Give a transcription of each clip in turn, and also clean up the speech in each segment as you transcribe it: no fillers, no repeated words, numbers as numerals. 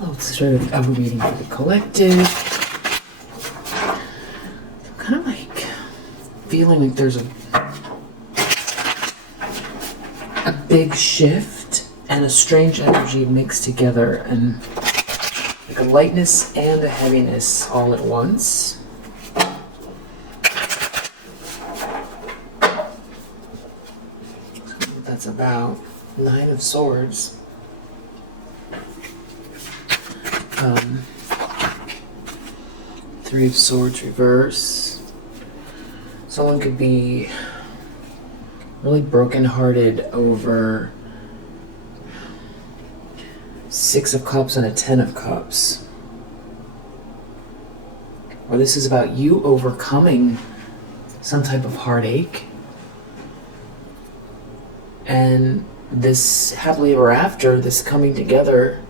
Let's sort of a reading for the collective. Kind of like feeling like there's a big shift and a strange energy mixed together, and like a lightness and a heaviness all at once. That's about 9 of Swords. Three of Swords reverse. Someone could be really brokenhearted over 6 of Cups and a 10 of Cups. Or this is about you overcoming some type of heartache. And this happily ever after, this coming together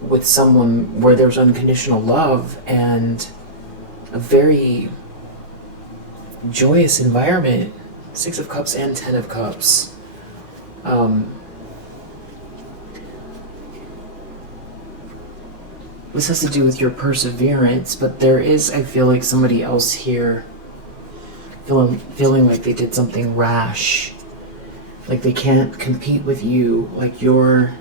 with someone where there's unconditional love and a very joyous environment. 6 of Cups and 10 of Cups. This has to do with your perseverance, but there is, I feel like, somebody else here feeling like they did something rash. Like they can't compete with you, like you're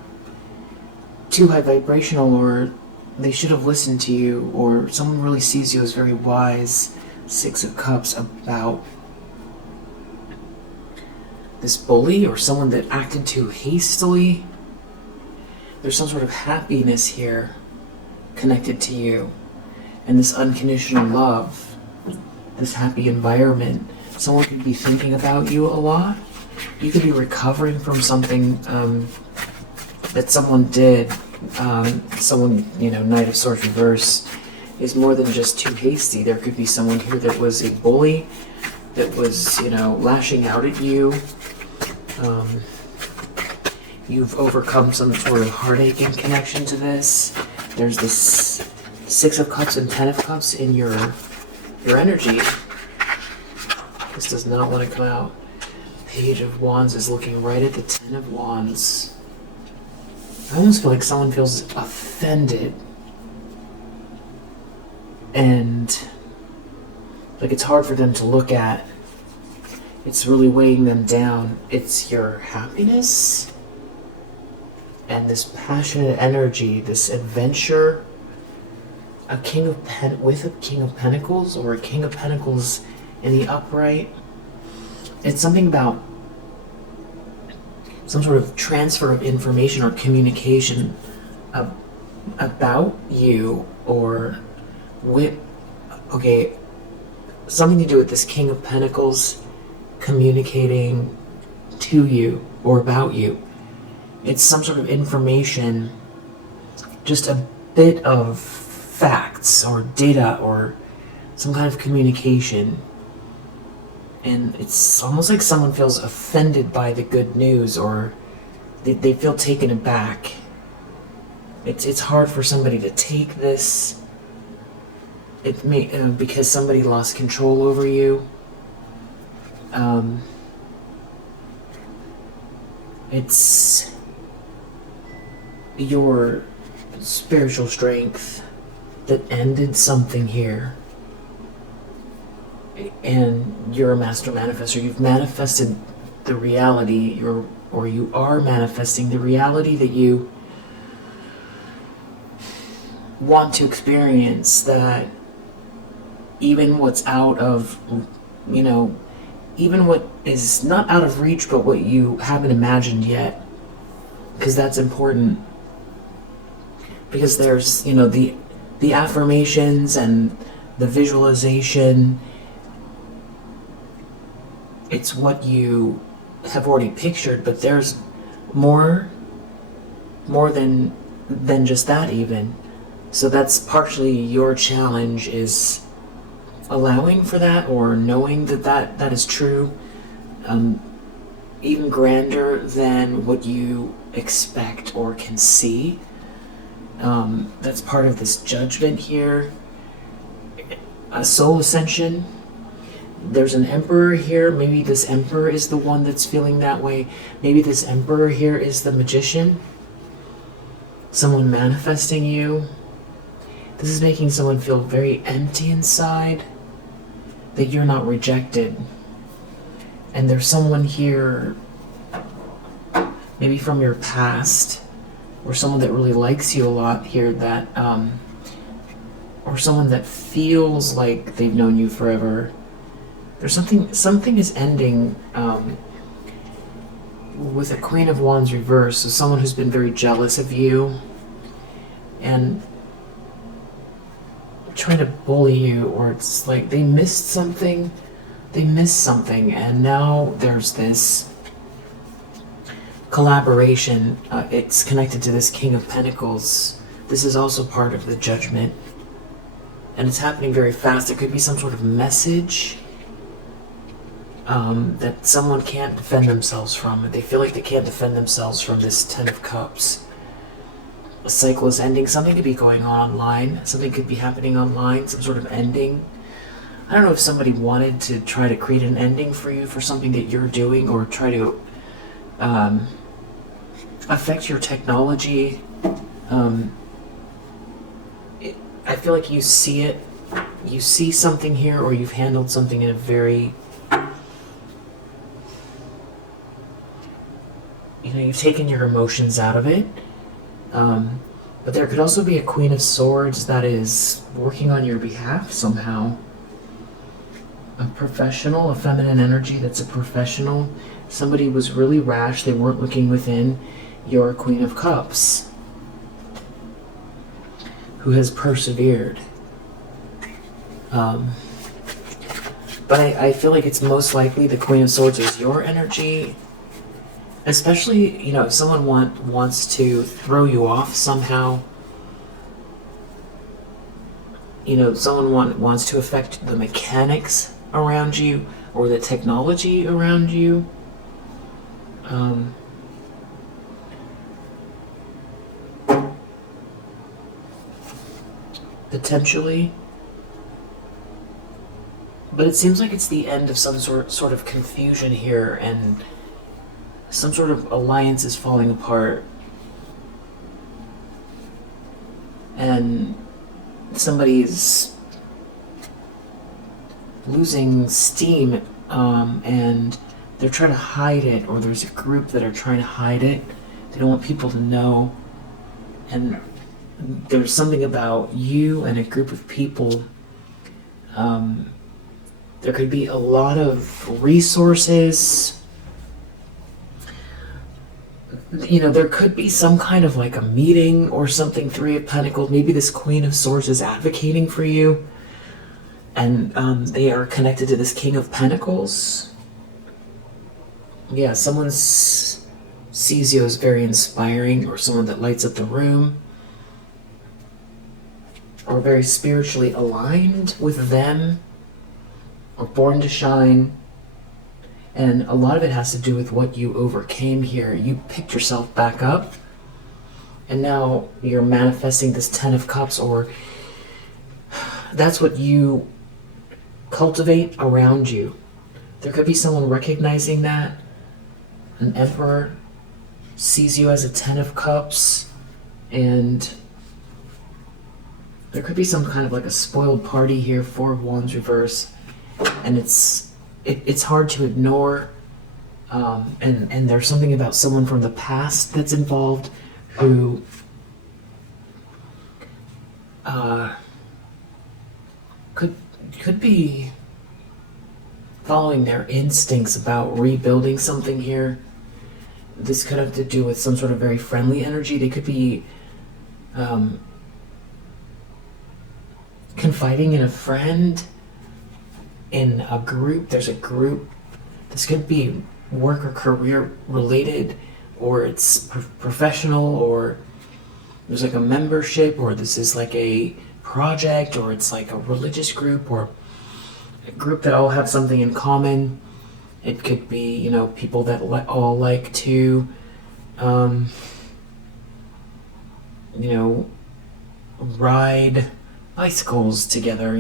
too high vibrational, or they should have listened to you, or someone really sees you as very wise. 6 of Cups about this bully or someone that acted too hastily. There's some sort of happiness here connected to you, and this unconditional love, this happy environment. Someone could be thinking about you a lot. You could be recovering from something that someone did. Someone, Knight of Swords reverse is more than just too hasty. There could be someone here that was a bully, that was, lashing out at you. You've overcome some sort of heartache in connection to this. There's this 6 of Cups and 10 of Cups in your energy. This does not want to come out. Page of Wands is looking right at the 10 of Wands. I almost feel like someone feels offended. And like it's hard for them to look at. It's really weighing them down. It's your happiness and this passionate energy, this adventure. A King of Pentacles, or a King of Pentacles in the upright. It's something about some sort of transfer of information or communication about you, or with, something to do with this King of Pentacles communicating to you or about you. It's some sort of information, just a bit of facts or data or some kind of communication. And it's almost like someone feels offended by the good news, or they feel taken aback. It's hard for somebody to take this. It may because somebody lost control over you. It's your spiritual strength that ended something here. And you're a master manifestor. You've manifested the reality, or you are manifesting the reality that you want to experience, that even what's out of, even what is not out of reach, but what you haven't imagined yet, because that's important. Because there's, the affirmations and the visualization. It's what you have already pictured, but there's more than just that even. So that's partially your challenge, is allowing for that, or knowing that is true, even grander than what you expect or can see. That's part of this judgment here. A soul ascension. There's an Emperor here. Maybe this Emperor is the one that's feeling that way. Maybe this Emperor here is the Magician. someone manifesting you. This is making someone feel very empty inside, that you're not rejected. And there's someone here, maybe from your past, or someone that really likes you a lot here, that, or someone that feels like they've known you forever. There's something is ending, with a Queen of Wands reverse, so someone who's been very jealous of you and trying to bully you, or it's like they missed something, and now there's this collaboration. It's connected to this King of Pentacles. This is also part of the Judgment, and it's happening very fast. It could be some sort of message that someone can't defend themselves from. They feel like they can't defend themselves from this Ten of Cups. A cycle is ending. Something could be going on online. Something could be happening online. Some sort of ending. I don't know if somebody wanted to try to create an ending for you for something that you're doing, or try to affect your technology. I feel like you see it. You see something here, or you've handled something in a very... you've taken your emotions out of it. But there could also be a Queen of Swords that is working on your behalf somehow. A professional, a feminine energy that's a professional. Somebody was really rash, they weren't looking within. Your Queen of Cups, who has persevered. But I feel like it's most likely the Queen of Swords is your energy. Especially, if someone wants to throw you off somehow. Someone wants to affect the mechanics around you, or the technology around you. Potentially. But it seems like it's the end of some sort of confusion here, and some sort of alliance is falling apart, and somebody's losing steam, and they're trying to hide it, or there's a group that are trying to hide it. They don't want people to know, and there's something about you and a group of people. There could be a lot of resources. There could be some kind of like a meeting or something. Three of Pentacles. Maybe this Queen of Swords is advocating for you, and they are connected to this King of Pentacles. Yeah, someone sees you as very inspiring, or someone that lights up the room, or very spiritually aligned with them, or born to shine. And a lot of it has to do with what you overcame here. You picked yourself back up, and now you're manifesting this Ten of Cups, or that's what you cultivate around you. There could be someone recognizing that. An Emperor sees you as a Ten of Cups, and there could be some kind of like a spoiled party here. Four of Wands reverse, and it's hard to ignore, and there's something about someone from the past that's involved who could be following their instincts about rebuilding something here. This could have to do with some sort of very friendly energy. They could be confiding in a friend, in a group. There's a group. This could be work or career related, or it's professional, or there's like a membership, or this is like a project, or it's like a religious group, or a group that all have something in common. It could be, people that all like to, ride bicycles together,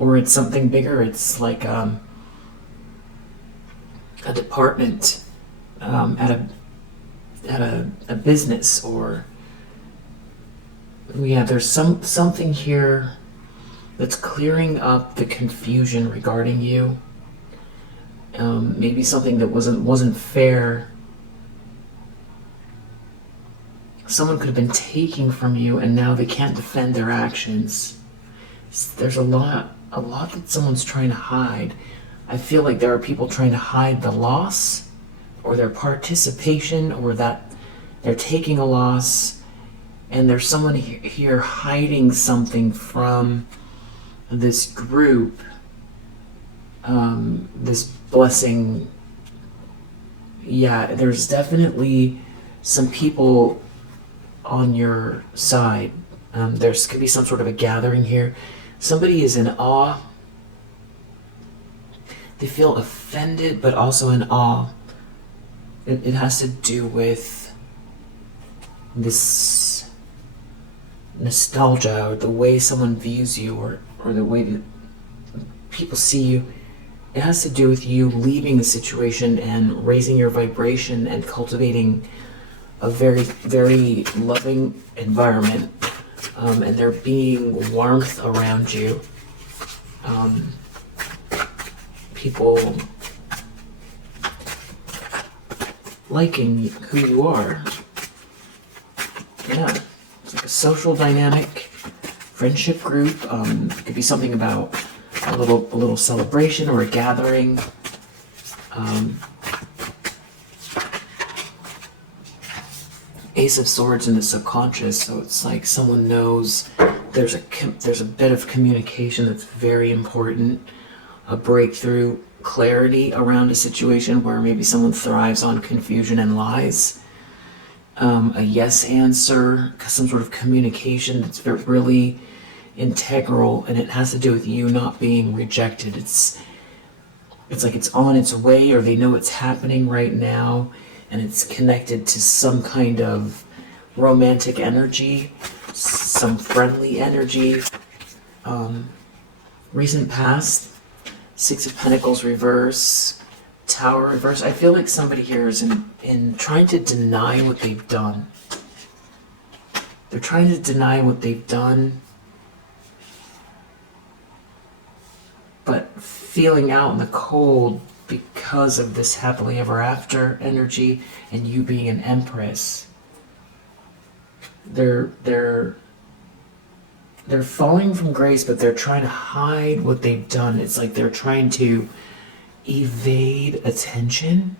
or it's something bigger. It's like a department at a business, or yeah, there's something here that's clearing up the confusion regarding you. Maybe something that wasn't fair. Someone could have been taking from you, and now they can't defend their actions. There's a lot that someone's trying to hide. I feel like there are people trying to hide the loss, or their participation, or that they're taking a loss, and there's someone here hiding something from this group, this blessing. Yeah, there's definitely some people on your side. There could be some sort of a gathering here. Somebody is in awe. They feel offended, but also in awe. It has to do with this nostalgia, or the way someone views you, or the way that people see you. It has to do with you leaving the situation and raising your vibration and cultivating a very, very loving environment, and there being warmth around you. People liking who you are. Yeah, it's like a social dynamic, friendship group. It could be something about a little celebration or a gathering. Ace of Swords in the subconscious, so it's like someone knows there's a bit of communication that's very important, a breakthrough, clarity around a situation where maybe someone thrives on confusion and lies, a yes answer, some sort of communication that's really integral, and it has to do with you not being rejected. It's like it's on its way, or they know it's happening right now, and it's connected to some kind of romantic energy, some friendly energy. Recent past, Six of Pentacles reverse, Tower reverse. I feel like somebody here is in trying to deny what they've done. They're trying to deny what they've done, but feeling out in the cold because of this happily ever after energy and you being an empress. They're falling from grace, but they're trying to hide what they've done. It's like they're trying to evade attention.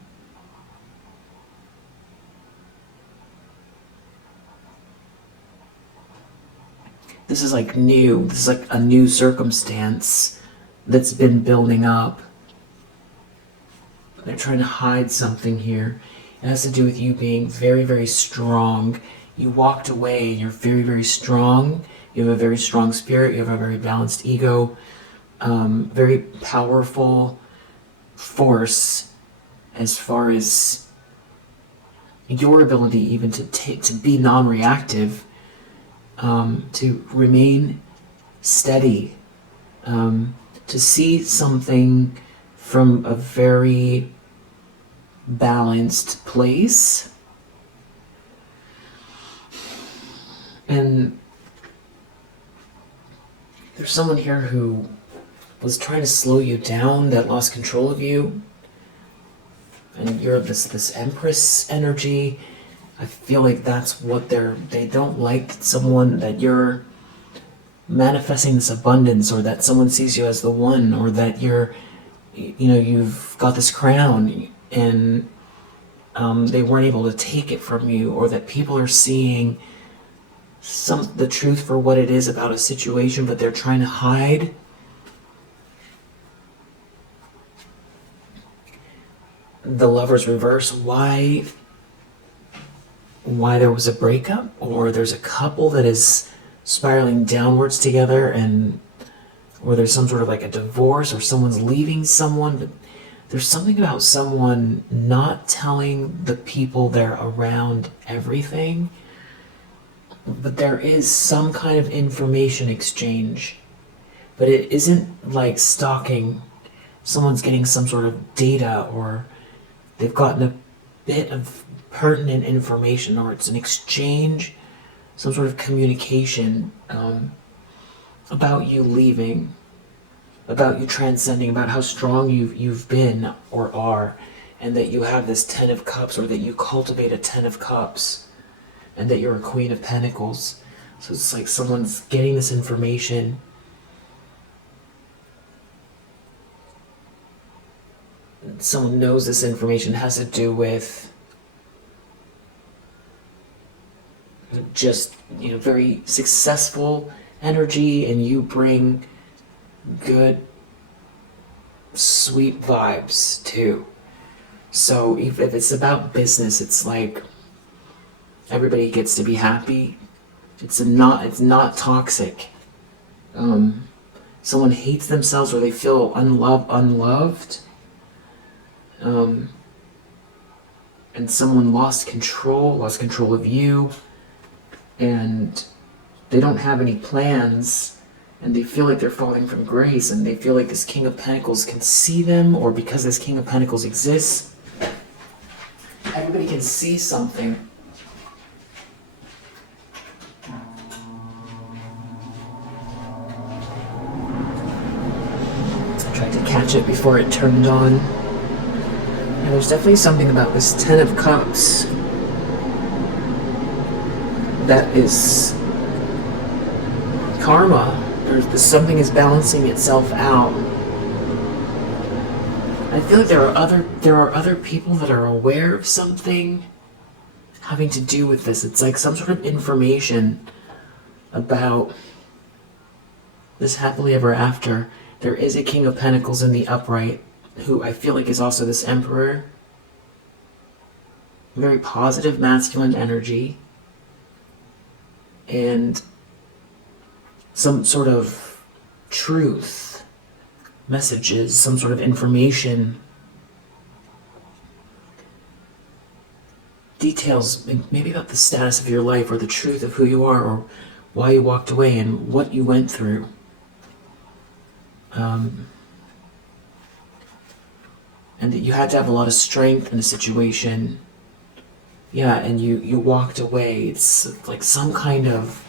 This is like new. This is like a new circumstance that's been building up. They're trying to hide something here. It has to do with you being very, very strong. You walked away and you're very, very strong. You have a very strong spirit. You have a very balanced ego. Very powerful force as far as your ability even to be non-reactive, to remain steady, to see something from a very balanced place. And there's someone here who was trying to slow you down, that lost control of you. And you're this Empress energy. I feel like that's what they don't like someone that you're manifesting this abundance, or that someone sees you as the one, or that you've got this crown and they weren't able to take it from you, or that people are seeing the truth for what it is about a situation, but they're trying to hide. The Lover's reverse, why there was a breakup, or there's a couple that is spiraling downwards together, or there's some sort of like a divorce, or someone's leaving someone, but there's something about someone not telling the people they're around everything, but there is some kind of information exchange, but it isn't like stalking. Someone's getting some sort of data, or they've gotten a bit of pertinent information, or it's an exchange, some sort of communication about you leaving, about you transcending, about how strong you've been or are, and that you have this Ten of Cups, or that you cultivate a Ten of Cups, and that you're a Queen of Pentacles. So it's like someone's getting this information. Someone knows this information has to do with just, very successful energy, and you bring good, sweet vibes too. So if it's about business, it's like everybody gets to be happy. It's not toxic. Someone hates themselves, or they feel unloved. And someone lost control of you, and they don't have any plans, and they feel like they're falling from grace, and they feel like this King of Pentacles can see them, or because this King of Pentacles exists, everybody can see something. I tried to catch it before it turned on. Yeah, there's definitely something about this Ten of Cups that is karma. Something is balancing itself out. I feel like there are other people that are aware of something having to do with this. It's like some sort of information about this happily ever after. There is a King of Pentacles in the upright, who I feel like is also this Emperor. Very positive masculine energy. And some sort of truth, messages, some sort of information, details, maybe about the status of your life, or the truth of who you are, or why you walked away and what you went through. And that you had to have a lot of strength in a situation. Yeah, and you walked away. It's like some kind of,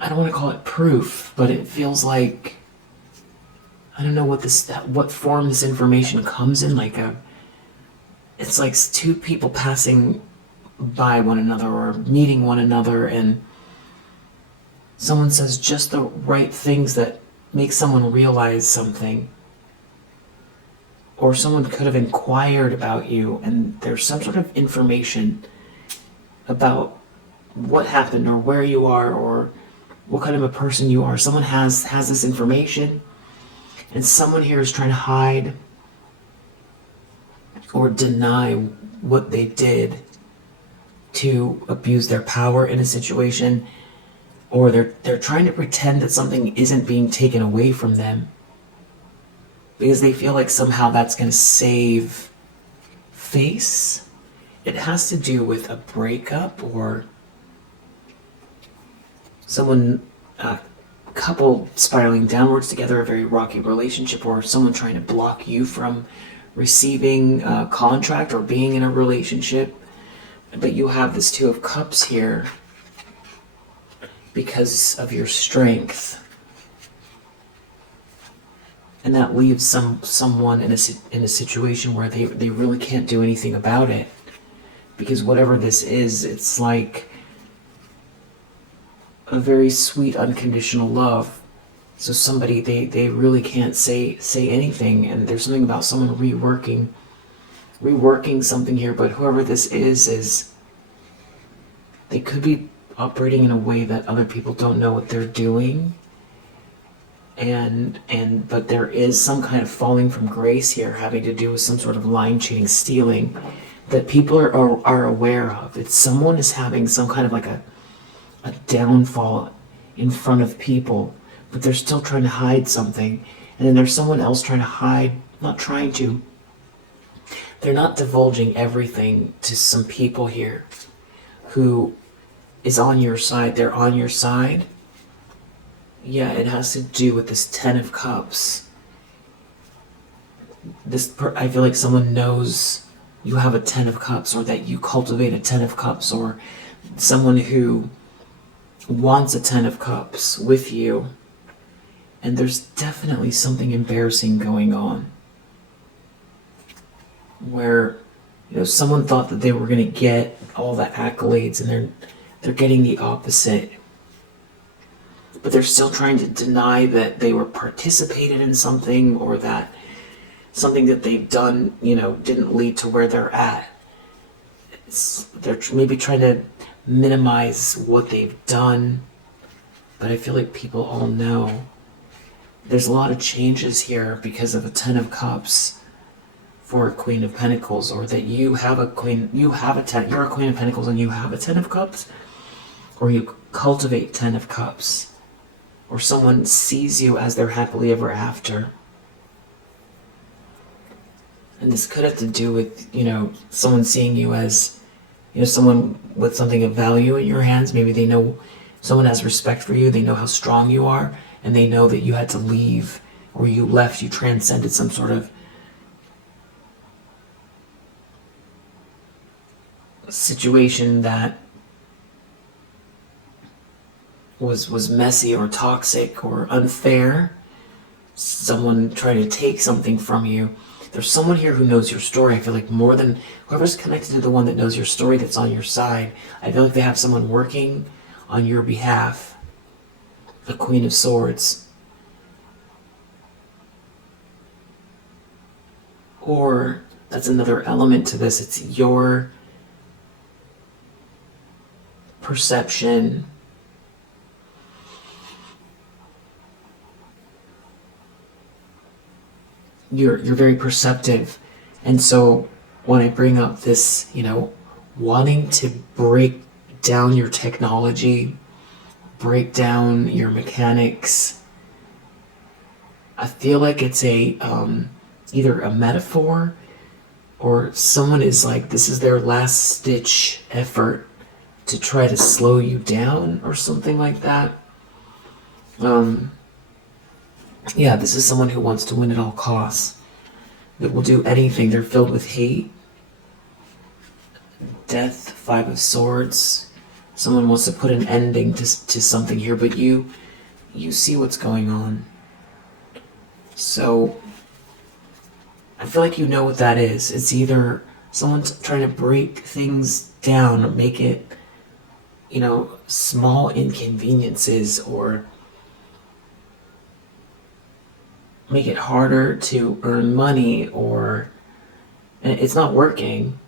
I don't want to call it proof, but it feels like, I don't know what form this information comes in. It's like two people passing by one another, or meeting one another, and someone says just the right things that make someone realize something. Or someone could have inquired about you, and there's some sort of information about what happened, or where you are, or what kind of a person you are. Someone has this information, and someone here is trying to hide or deny what they did to abuse their power in a situation, or they're trying to pretend that something isn't being taken away from them, because they feel like somehow that's going to save face. It has to do with a breakup, or a couple spiraling downwards together, a very rocky relationship, or someone trying to block you from receiving a contract or being in a relationship. But you have this Two of Cups here because of your strength. And that leaves someone in a situation where they really can't do anything about it. Because whatever this is, it's like a very sweet, unconditional love. So somebody, they really can't say anything. And there's something about someone reworking something here. But whoever this is they could be operating in a way that other people don't know what they're doing. But there is some kind of falling from grace here, having to do with some sort of lying, cheating, stealing, that people are aware of. It's someone is having some kind of like a downfall in front of people, but they're still trying to hide something. And then there's someone else trying to hide, they're not divulging everything to some people here who is on your side. They're on your side. Yeah, it has to do with this Ten of Cups. I feel like someone knows you have a 10 of cups, or that you cultivate a 10 of cups, or someone who wants a 10 of cups with you. And there's definitely something embarrassing going on, where someone thought that they were going to get all the accolades, and they're getting the opposite. But they're still trying to deny that they were participated in something, or that something that they've done, didn't lead to where they're at. They're maybe trying to minimize what they've done, but I feel like people all know there's a lot of changes here because of a 10 of cups for a Queen of Pentacles, or that you're a Queen of Pentacles and you have a 10 of cups, or you cultivate 10 of cups, or someone sees you as their happily ever after. And this could have to do with, someone seeing you as, someone with something of value in your hands. Maybe they know someone has respect for you, they know how strong you are, and they know that you had to leave, or you left, you transcended some sort of situation that was messy or toxic or unfair. Someone trying to take something from you. There's someone here who knows your story. I feel like more than whoever's connected to the one that knows your story, that's on your side. I feel like they have someone working on your behalf. The Queen of Swords. Or that's another element to this. It's your perception. You're very perceptive. And so when I bring up this, wanting to break down your technology, break down your mechanics, I feel like it's either a metaphor, or someone is like, this is their last ditch effort to try to slow you down, or something like that. Yeah, this is someone who wants to win at all costs, that will do anything. They're filled with hate. Death, 5 of Swords. Someone wants to put an ending to something here, but you see what's going on. So I feel like you know what that is. It's either someone's trying to break things down, or make it, small inconveniences, or make it harder to earn money, and it's not working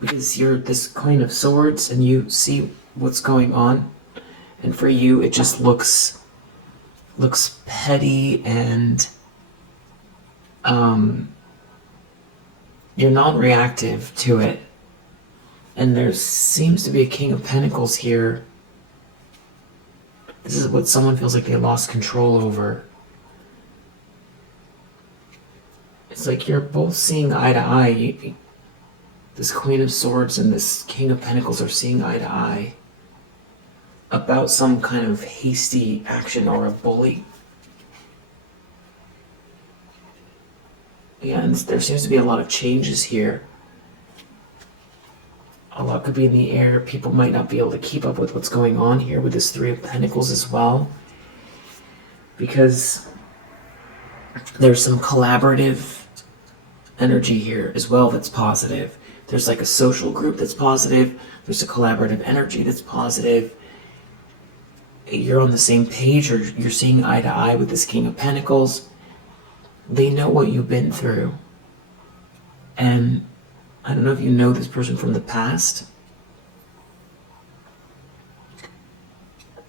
because you're this Queen of Swords and you see what's going on, and for you it just looks petty, and you're non-reactive to it. And there seems to be a King of Pentacles here. This is what someone feels like they lost control over. It's like you're both seeing eye to eye. This Queen of Swords and this King of Pentacles are seeing eye to eye about some kind of hasty action or a bully. Yeah, and there seems to be a lot of changes here. A lot could be in the air. People might not be able to keep up with what's going on here with this 3 of Pentacles as well, because there's some collaborative energy here as well that's positive. There's like a social group that's positive. There's a collaborative energy that's positive. You're on the same page, or you're seeing eye to eye with this King of Pentacles. They know what you've been through. And I don't know if you know this person from the past,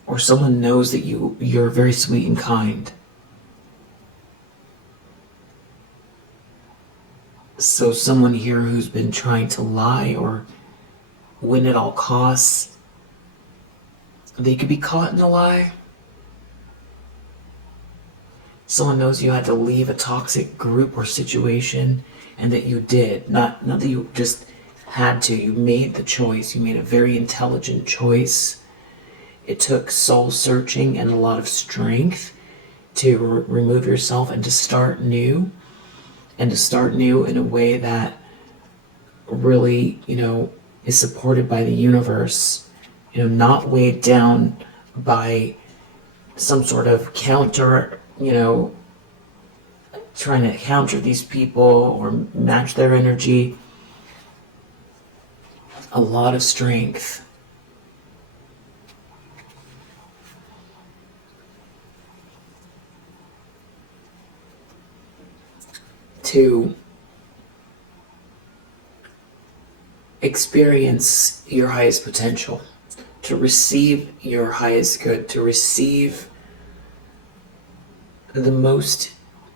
or someone knows that you're very sweet and kind. So someone here who's been trying to lie or win at all costs, they could be caught in a lie. Someone knows you had to leave a toxic group or situation, and that you did. Not that you just had to. You made the choice. You made a very intelligent choice. It took soul searching and a lot of strength to remove yourself and to start new. and to start new in a way that really, is supported by the universe, not weighed down by some sort of counter, trying to counter these people or match their energy. A lot of strength. To experience your highest potential, to receive your highest good, to receive the most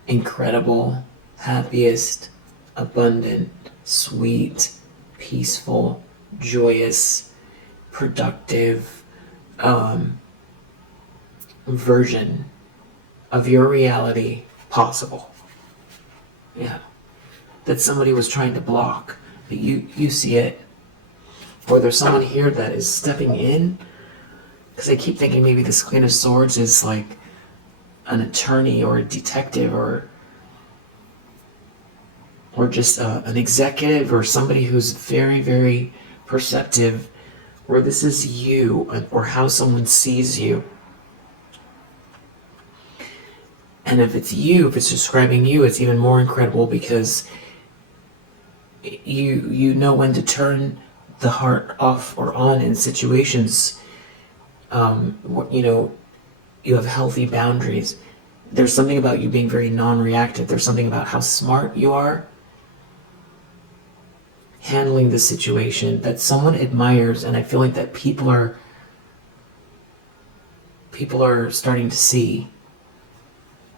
incredible, happiest, abundant, sweet, peaceful, joyous, productive version of your reality possible. Yeah. That somebody was trying to block, but you see it. Or there's someone here that is stepping in, because I keep thinking maybe this Queen of Swords is like an attorney or a detective or just an executive or somebody who's very, very perceptive, or this is you or how someone sees you. And if it's you, if it's describing you, it's even more incredible because you know when to turn the heart off or on in situations. You have healthy boundaries. There's something about you being very non-reactive. There's something about how smart you are handling the situation that someone admires, and I feel like that people are starting to see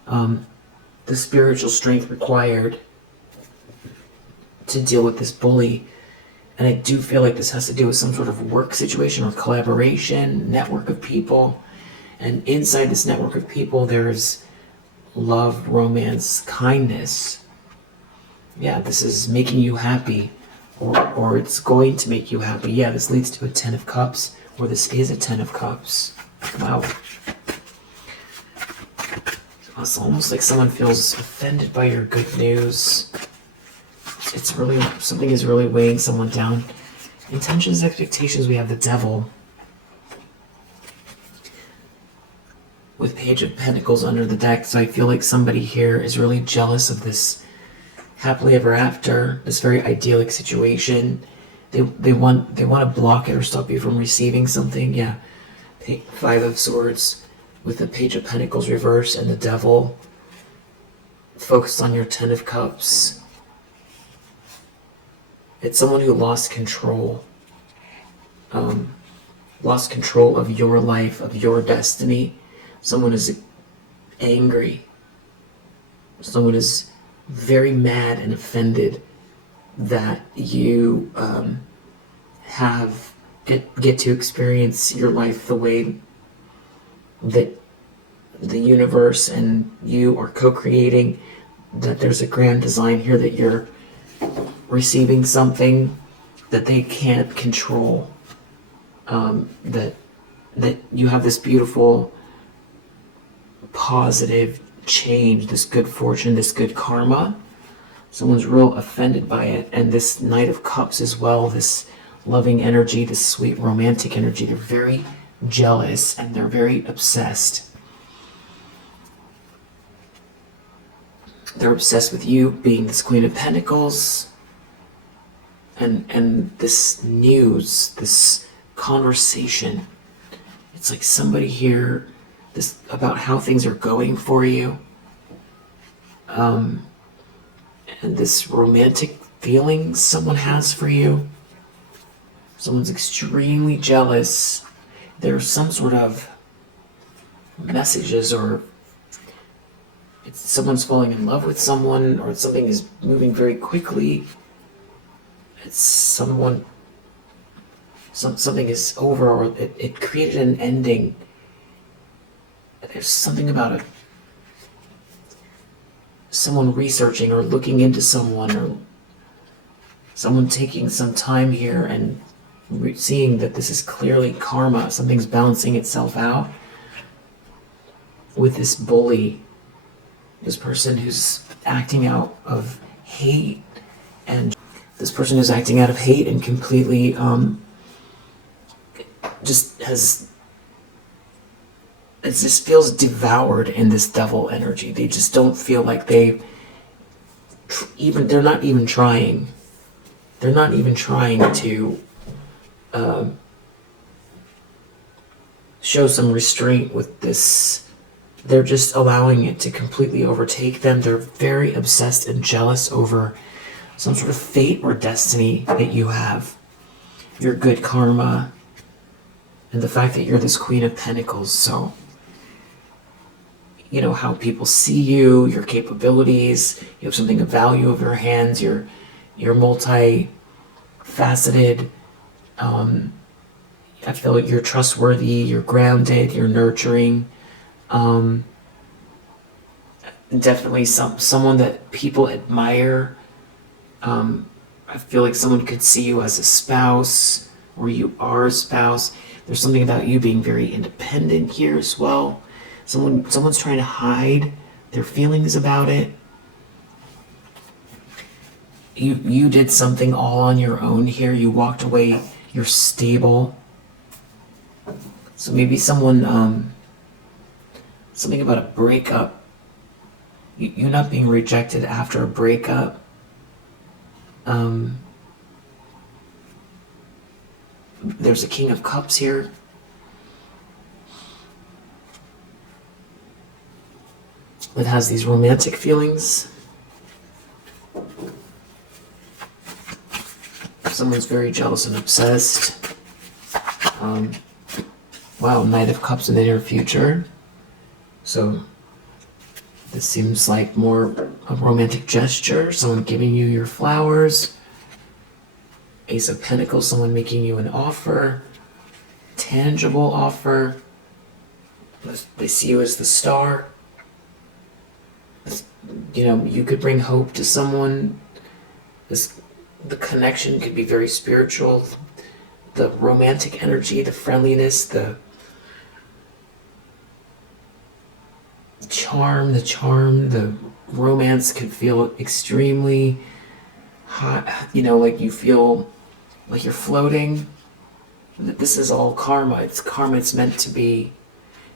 the spiritual strength required to deal with this bully. And I do feel like this has to do with some sort of work situation or collaboration, network of people. And inside this network of people, there's love, romance, kindness. Yeah, this is making you happy, or it's going to make you happy. Yeah, this leads to a 10 of Cups, or this is a 10 of Cups. Wow. It's almost like someone feels offended by your good news. It's really, something is really weighing someone down. Intentions, expectations, we have the Devil. With Page of Pentacles under the deck, so I feel like somebody here is really jealous of this happily ever after, this very idyllic situation. They want to block it or stop you from receiving something. Yeah, 5 of Swords with the Page of Pentacles reverse and the Devil. Focused on your 10 of Cups. It's someone who lost control. Lost control of your life, of your destiny. Someone is angry. Someone is very mad and offended that you get to experience your life the way that the universe and you are co-creating. That there's a grand design here, that you're receiving something that they can't control. That you have this beautiful positive change, this good fortune, this good karma. Someone's real offended by it. And this Knight of Cups as well, this loving energy, this sweet romantic energy. They're very jealous and they're very obsessed. They're obsessed with you being this Queen of Pentacles. And this news, this conversation. It's like somebody here, this about how things are going for you. And this romantic feeling someone has for you. Someone's extremely jealous. There's some sort of messages, or someone's falling in love with someone, or something is moving very quickly. It's something is over, or it created an ending. There's something about someone researching or looking into someone, or someone taking some time here and seeing that this is clearly karma. Something's balancing itself out with this bully, this person who's acting out of hate, and this person is acting out of hate and completely just has, it just feels devoured in this devil energy. They just don't feel like they're not even trying. They're not even trying to show some restraint with this. They're just allowing it to completely overtake them. They're very obsessed and jealous over some sort of fate or destiny that you have. Your good karma. And the fact that you're this Queen of Pentacles. So, you know, how people see you, your capabilities, you have something of value of your hands, you're multi-faceted. I feel like you're trustworthy, you're grounded, you're nurturing. Definitely someone that people admire. I feel like someone could see you as a spouse, or you are a spouse. There's something about you being very independent here as well. Someone's trying to hide their feelings about it. You did something all on your own here. You walked away. You're stable. So maybe someone, something about a breakup. You not being rejected after a breakup. There's a King of Cups here. That has these romantic feelings. Someone's very jealous and obsessed. Wow, Knight of Cups in the near future. So this seems like more a romantic gesture. Someone giving you your flowers. Ace of Pentacles, someone making you an offer. Tangible offer. They see you as the star. You know, you could bring hope to someone. The connection could be very spiritual. The romantic energy, the friendliness, the charm, the romance could feel extremely hot. You know, like you feel like you're floating. This is all karma. It's karma. It's meant to be.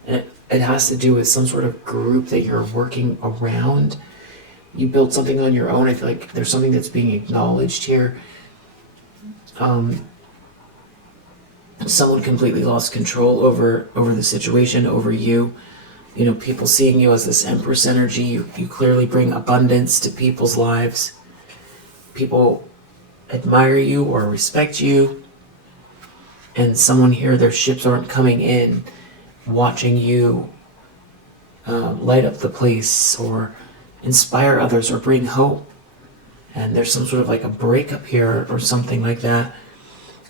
And it has to do with some sort of group that you're working around. You built something on your own. I feel like there's something that's being acknowledged here. Someone completely lost control over the situation, over you. You know, people seeing you as this Empress energy. You clearly bring abundance to people's lives. People admire you or respect you. And someone here, their ships aren't coming in, watching you light up the place or inspire others or bring hope. And there's some sort of like a breakup here or something like that,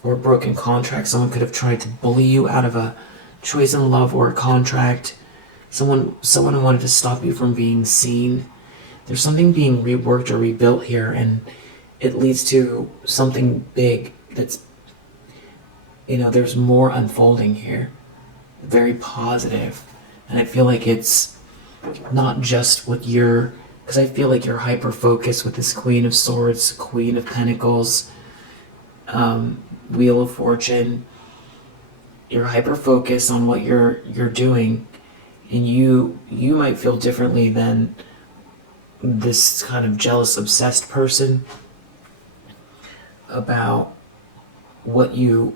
or a broken contract. Someone could have tried to bully you out of a choice in love or a contract. Someone wanted to stop you from being seen. There's something being reworked or rebuilt here, and it leads to something big that's, you know, there's more unfolding here. Very positive. And I feel like it's not just what you're, because I feel like you're hyper-focused with this Queen of Swords, Queen of Pentacles, Wheel of Fortune. You're hyper-focused on what you're doing, and you might feel differently than this kind of jealous, obsessed person about what your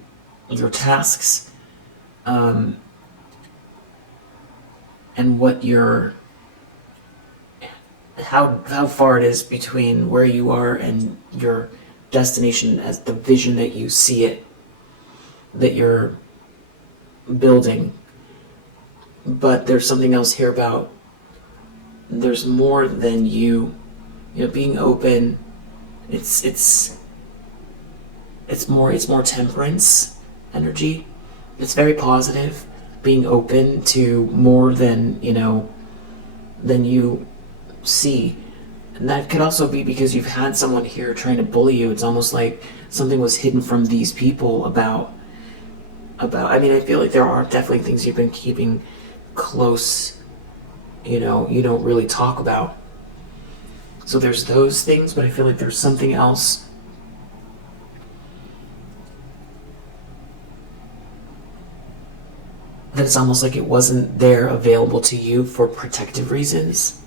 tasks, and what how far it is between where you are and your destination, as the vision that you see it, that you're building. But there's something else here about there's more than you know, being open. It's more temperance energy. It's very positive, being open to more than, you know, than you see. And that could also be because you've had someone here trying to bully you. It's almost like something was hidden from these people about I mean, I feel like there are definitely things you've been keeping close, you know, you don't really talk about. So there's those things, but I feel like there's something else that it's almost like it wasn't there available to you for protective reasons.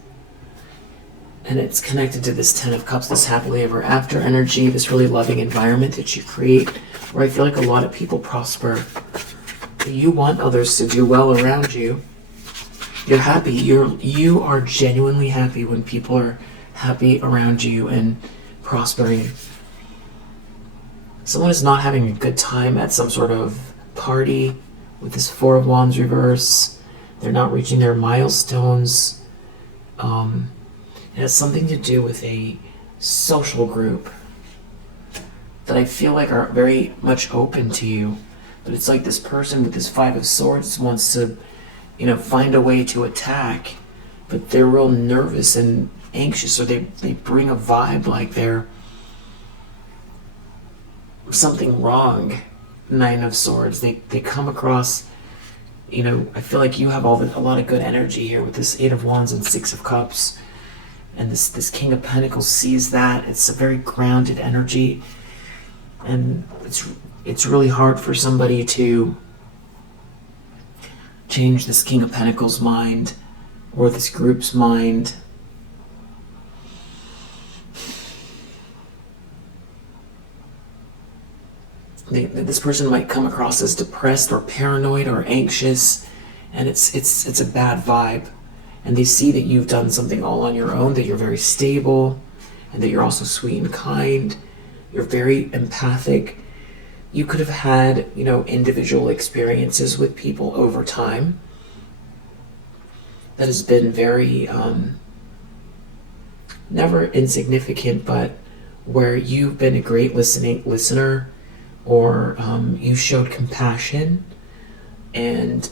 And it's connected to this Ten of Cups, this happily ever after energy, this really loving environment that you create, where I feel like a lot of people prosper. You want others to do well around you. You're happy. You are genuinely happy when people are happy around you and prospering. Someone is not having a good time at some sort of party with this Four of Wands reverse. They're not reaching their milestones. It has something to do with a social group that I feel like are very much open to you. But it's like this person with this Five of Swords wants to, find a way to attack, but they're real nervous and anxious, or they bring a vibe like they're something wrong. Nine of Swords. They come across, I feel like you have a lot of good energy here with this Eight of Wands and Six of Cups. And this King of Pentacles sees that. It's a very grounded energy. And it's really hard for somebody to change this King of Pentacles mind or this group's mind. This person might come across as depressed or paranoid or anxious, and it's a bad vibe. And they see that you've done something all on your own, that you're very stable, and that you're also sweet and kind. You're very empathic. You could have had, individual experiences with people over time that has been very, never insignificant, but where you've been a great listener, or you showed compassion and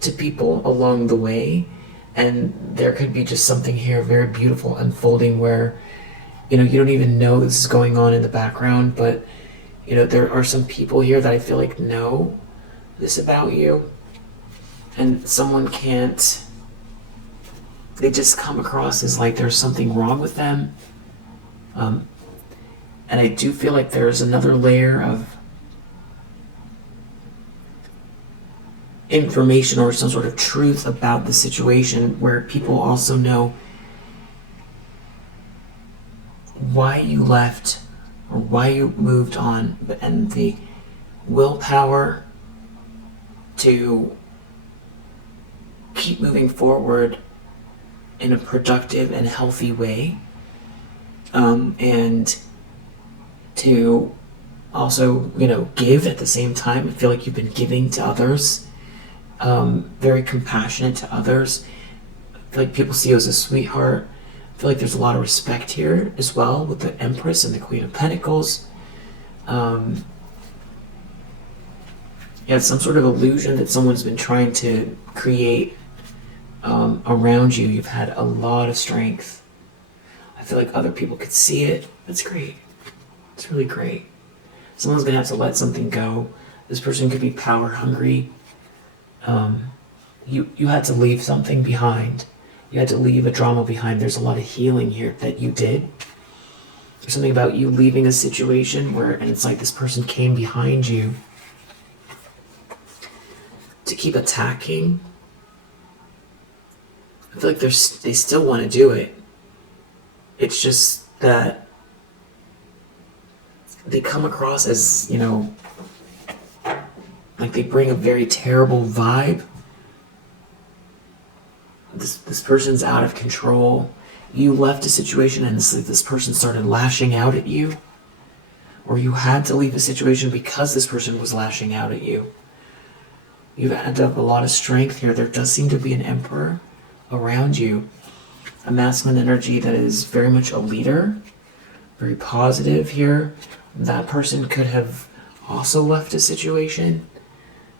to people along the way. And there could be just something here very beautiful unfolding where you don't even know this is going on in the background, but there are some people here that I feel like know this about you, and someone can't, they just come across as like there's something wrong with them. And I do feel like there's another layer of information or some sort of truth about the situation where people also know why you left or why you moved on, and the willpower to keep moving forward in a productive and healthy way, and to also give at the same time. I feel like you've been giving to others, very compassionate to others. I feel like people see you as a sweetheart. I feel like there's a lot of respect here as well with the Empress and the Queen of Pentacles. Some sort of illusion that someone's been trying to create around you. You've had a lot of strength. I feel like other people could see it. That's great. It's really great. Someone's gonna have to let something go. This person could be power hungry. You had to leave something behind. You had to leave a drama behind. There's a lot of healing here that you did. There's something about you leaving a situation and it's like this person came behind you to keep attacking. I feel like they still want to do it. It's just that they come across as, like they bring a very terrible vibe. This person's out of control. You left a situation and this person started lashing out at you. Or you had to leave a situation because this person was lashing out at you. You've had to have a lot of strength here. There does seem to be an Emperor around you. A masculine energy that is very much a leader. Very positive here. That person could have also left a situation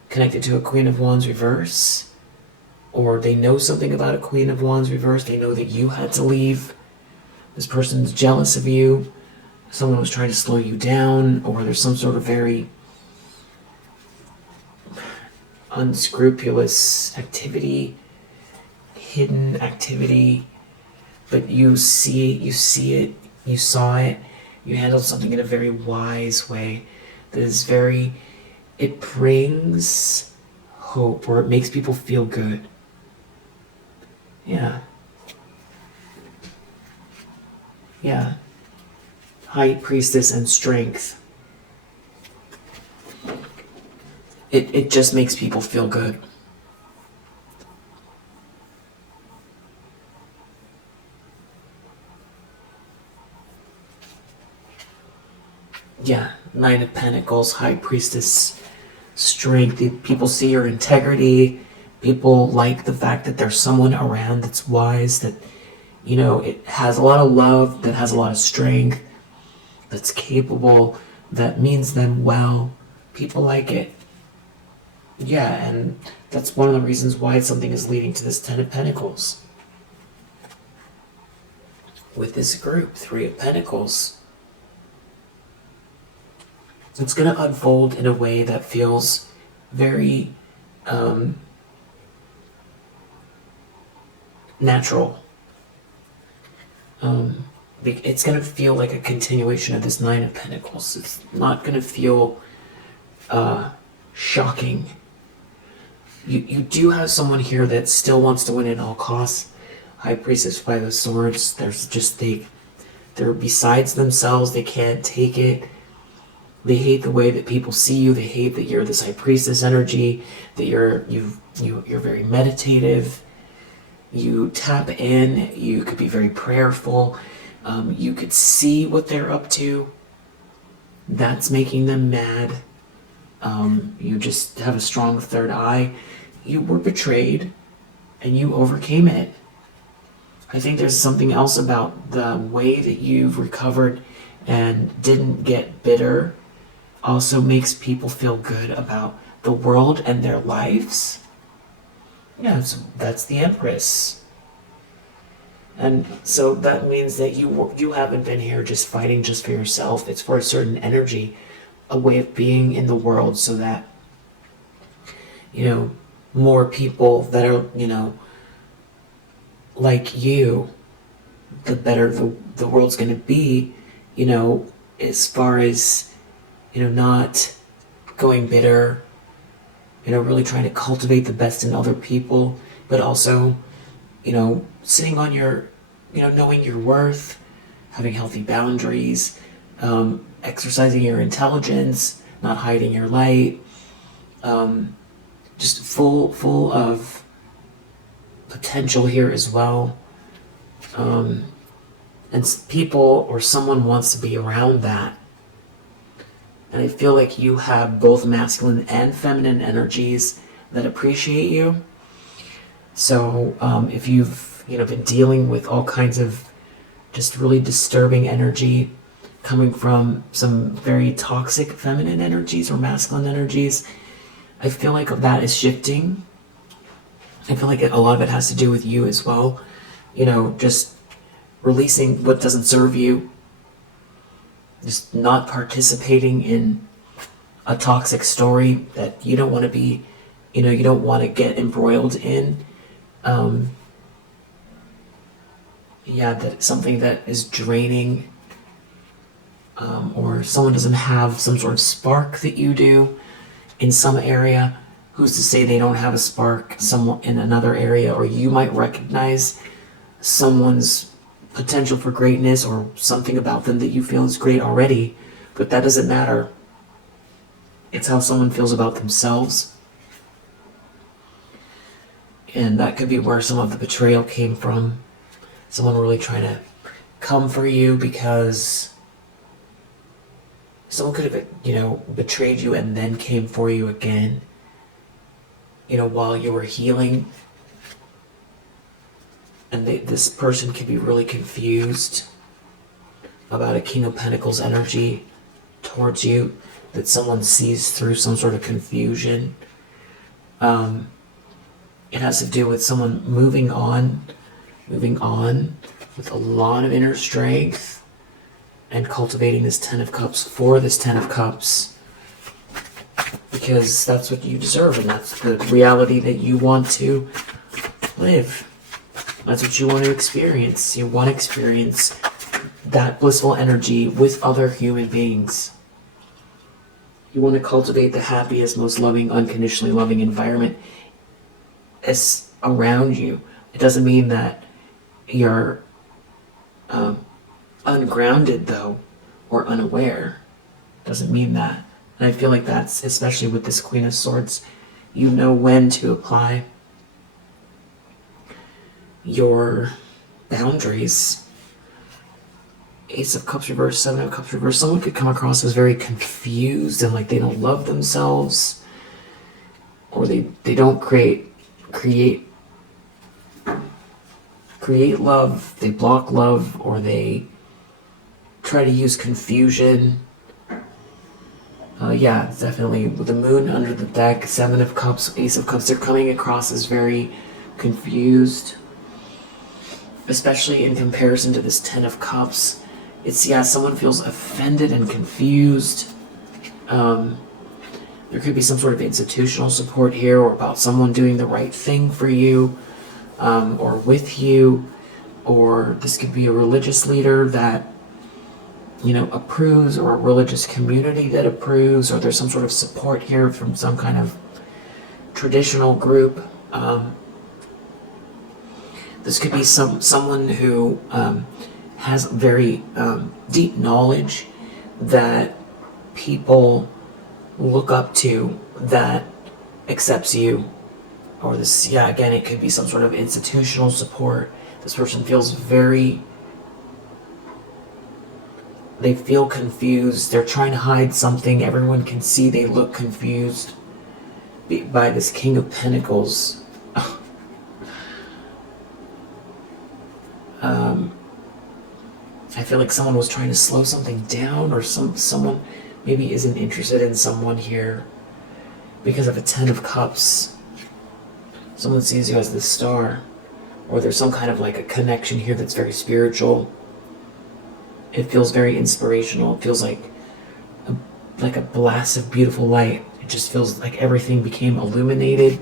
connected to a Queen of Wands reverse. Or they know something about a Queen of Wands reverse. They know that you had to leave. This person's jealous of you. Someone was trying to slow you down. Or there's some sort of very unscrupulous activity, hidden activity but you see it, you saw it, you handled something in a very wise way that is very, it brings hope, or it makes people feel good. Yeah. Yeah. High Priestess and strength. It just makes people feel good. Yeah, Knight of Pentacles, High Priestess, strength. People see your integrity. People like the fact that there's someone around that's wise, that, you know, it has a lot of love, that has a lot of strength, that's capable, that means them well. People like it. Yeah, and that's one of the reasons why something is leading to this Ten of Pentacles. With this group, Three of Pentacles. It's going to unfold in a way that feels very natural. It's going to feel like a continuation of this Nine of Pentacles. It's not going to feel shocking. You do have someone here that still wants to win at all costs. High Priestess, Five of Swords. There's just they're besides themselves. They can't take it. They hate the way that people see you. They hate that you're this High Priestess energy. That you're very meditative. You tap in. You could be very prayerful. You could see what they're up to. That's making them mad. You just have a strong third eye. You were betrayed, and you overcame it. I think there's something else about the way that you've recovered and didn't get bitter. Also makes people feel good about the world and their lives. Yeah, that's the Empress. And so that means that you haven't been here just fighting just for yourself. It's for a certain energy, a way of being in the world, so that, you know, more people that are, you know, like you, the better the world's going to be, you know, as far as, you know, not going bitter, you know, really trying to cultivate the best in other people, but also, you know, sitting on your, you know, knowing your worth, having healthy boundaries, exercising your intelligence, not hiding your light, just full of potential here as well. And people or someone wants to be around that. And I feel like you have both masculine and feminine energies that appreciate you. So if you've, you know, been dealing with all kinds of just really disturbing energy coming from some very toxic feminine energies or masculine energies, I feel like that is shifting. I feel like a lot of it has to do with you as well. You know, just releasing what doesn't serve you. Just not participating in a toxic story that you don't want to be, you know, you don't want to get embroiled in. Yeah, that's something that is draining, or someone doesn't have some sort of spark that you do in some area. Who's to say they don't have a spark someone in another area, or you might recognize someone's potential for greatness or something about them that you feel is great already, but that doesn't matter. It's how someone feels about themselves. And that could be where some of the betrayal came from. Someone really trying to come for you because someone could have, you know, betrayed you and then came for you again, you know, while you were healing. And this person could be really confused about a King of Pentacles energy towards you, that someone sees through some sort of confusion. It has to do with someone moving on with a lot of inner strength and cultivating this Ten of Cups for this Ten of Cups, because that's what you deserve and that's the reality that you want to live. That's what you want to experience. You want to experience that blissful energy with other human beings. You want to cultivate the happiest, most loving, unconditionally loving environment around you. It doesn't mean that you're ungrounded, though, or unaware. Doesn't mean that. And I feel like that's, especially with this Queen of Swords, you know when to apply your boundaries. Ace of Cups reversed, Seven of Cups reversed. Someone could come across as very confused and like they don't love themselves, or they don't create love, they block love, or they try to use confusion. Yeah, definitely. With the Moon under the deck, Seven of Cups, Ace of Cups, they're coming across as very confused, especially in comparison to this Ten of Cups. It's, yeah, someone feels offended and confused. There could be some sort of institutional support here, or about someone doing the right thing for you, or with you, or this could be a religious leader that, you know, approves, or a religious community that approves, or there's some sort of support here from some kind of traditional group. This could be someone who has very deep knowledge that people look up to, that accepts you. Or this, yeah, again, it could be some sort of institutional support. This person feels they feel confused. They're trying to hide something. Everyone can see they look confused by this King of Pentacles. I feel like someone was trying to slow something down, or someone maybe isn't interested in someone here because of a Ten of Cups. Someone sees you as the star, or there's some kind of like a connection here that's very spiritual. It feels very inspirational. It feels like a blast of beautiful light. It just feels like everything became illuminated,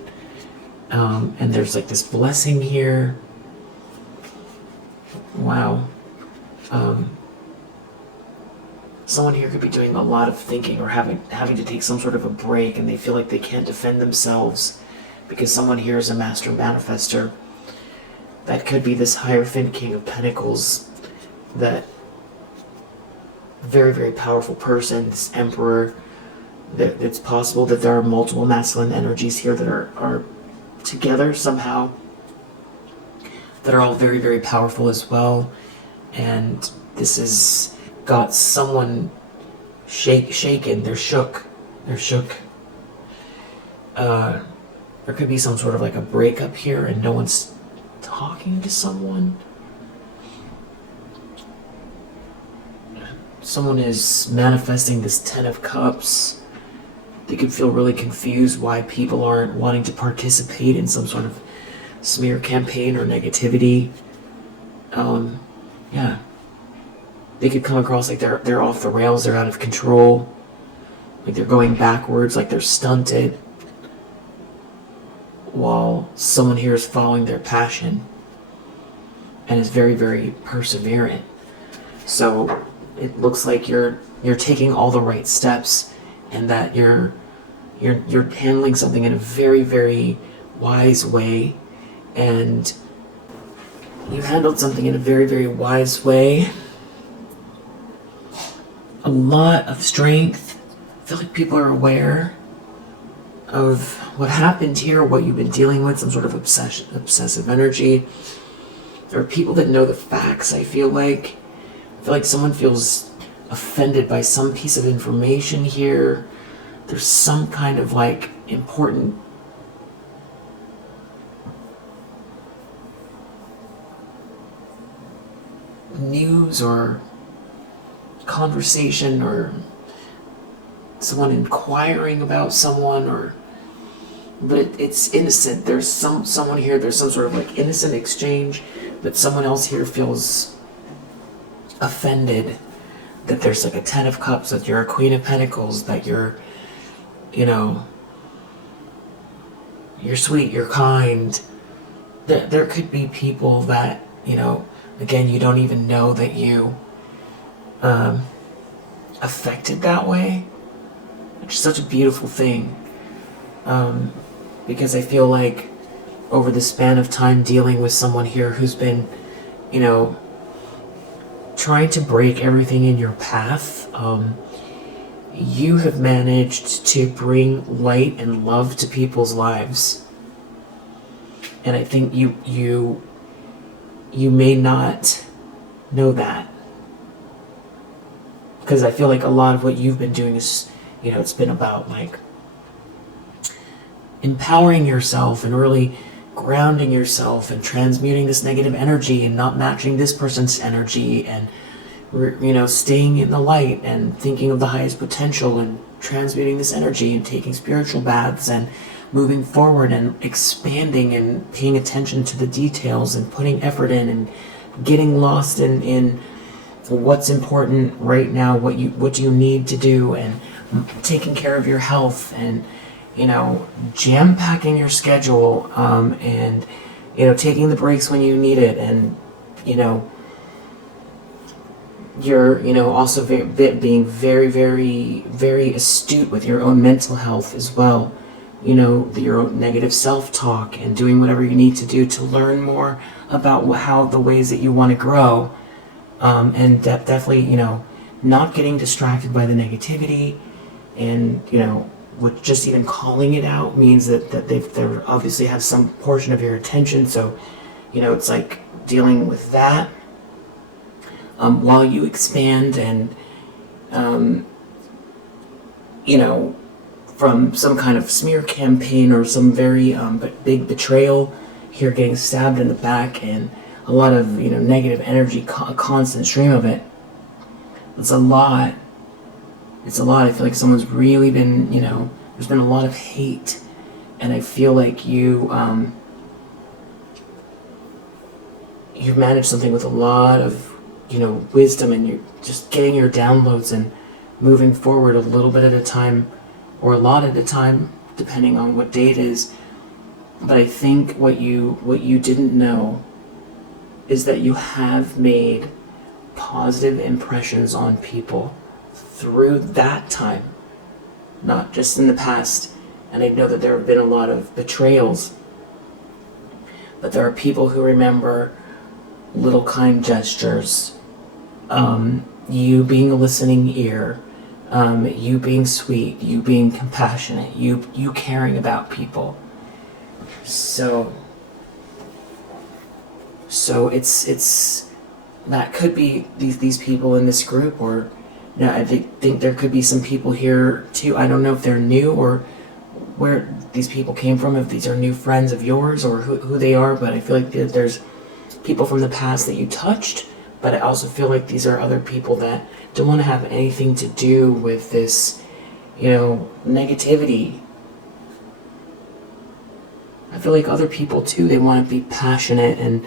and there's like this blessing here. Wow. Someone here could be doing a lot of thinking, or having to take some sort of a break, and they feel like they can't defend themselves because someone here is a master manifester. That could be this Hierophant King of Pentacles, that very, very powerful person, this Emperor. It's possible that there are multiple masculine energies here that are together somehow, that are all very, very powerful as well. And this has got someone shaken. They're shook. There could be some sort of like a breakup here, and no one's talking to someone. Someone is manifesting this Ten of Cups. They could feel really confused why people aren't wanting to participate in some sort of smear campaign or negativity. Yeah. They could come across like they're off the rails, they're out of control, like they're going backwards, like they're stunted, while someone here is following their passion and is very, very perseverant. So it looks like you're taking all the right steps, and that you're handling something in a very, very wise way, and you handled something in a very, very wise way. A lot of strength. I feel like people are aware of what happened here, what you've been dealing with, some sort of obsessive energy. There are people that know the facts, I feel like. I feel like someone feels offended by some piece of information here. There's some kind of like important news or conversation, or someone inquiring about someone, but it's innocent. There's someone here, there's some sort of like innocent exchange, but someone else here feels offended that there's like a Ten of Cups, that you're a Queen of Pentacles, that you're sweet, you're kind, there could be people that, again, you don't even know that you affected that way, which is such a beautiful thing. Because I feel like over the span of time dealing with someone here who's been, trying to break everything in your path, you have managed to bring light and love to people's lives. And I think you may not know that. Because I feel like a lot of what you've been doing is, it's been about like empowering yourself and really grounding yourself and transmuting this negative energy and not matching this person's energy, and staying in the light and thinking of the highest potential and transmuting this energy and taking spiritual baths and moving forward and expanding and paying attention to the details and putting effort in and getting lost in what's important right now, what do you need to do, and taking care of your health, and jam packing your schedule, and taking the breaks when you need it, and you're also being very, very, very astute with your own mental health as well. Your own negative self-talk, and doing whatever you need to do to learn more about how the ways that you want to grow, and definitely not getting distracted by the negativity, and with just even calling it out means that they obviously have some portion of your attention. So it's like dealing with that while you expand, and from some kind of smear campaign or some very big betrayal here, getting stabbed in the back, and a lot of negative energy, a constant stream of it. It's a lot. I feel like someone's really been, there's been a lot of hate, and I feel like you've managed something with a lot of, wisdom, and you're just getting your downloads and moving forward a little bit at a time, or a lot at a time, depending on what day it is. But I think what you didn't know is that you have made positive impressions on people through that time, not just in the past. And I know that there have been a lot of betrayals, but there are people who remember little kind gestures, you being a listening ear, you being sweet, you being compassionate, you caring about people. So it's that could be these people in this group, or I think there could be some people here too. I don't know if they're new or where these people came from, if these are new friends of yours or who they are, but I feel like there's people from the past that you touched, but I also feel like these are other people that don't want to have anything to do with this, negativity. I feel like other people too, they want to be passionate and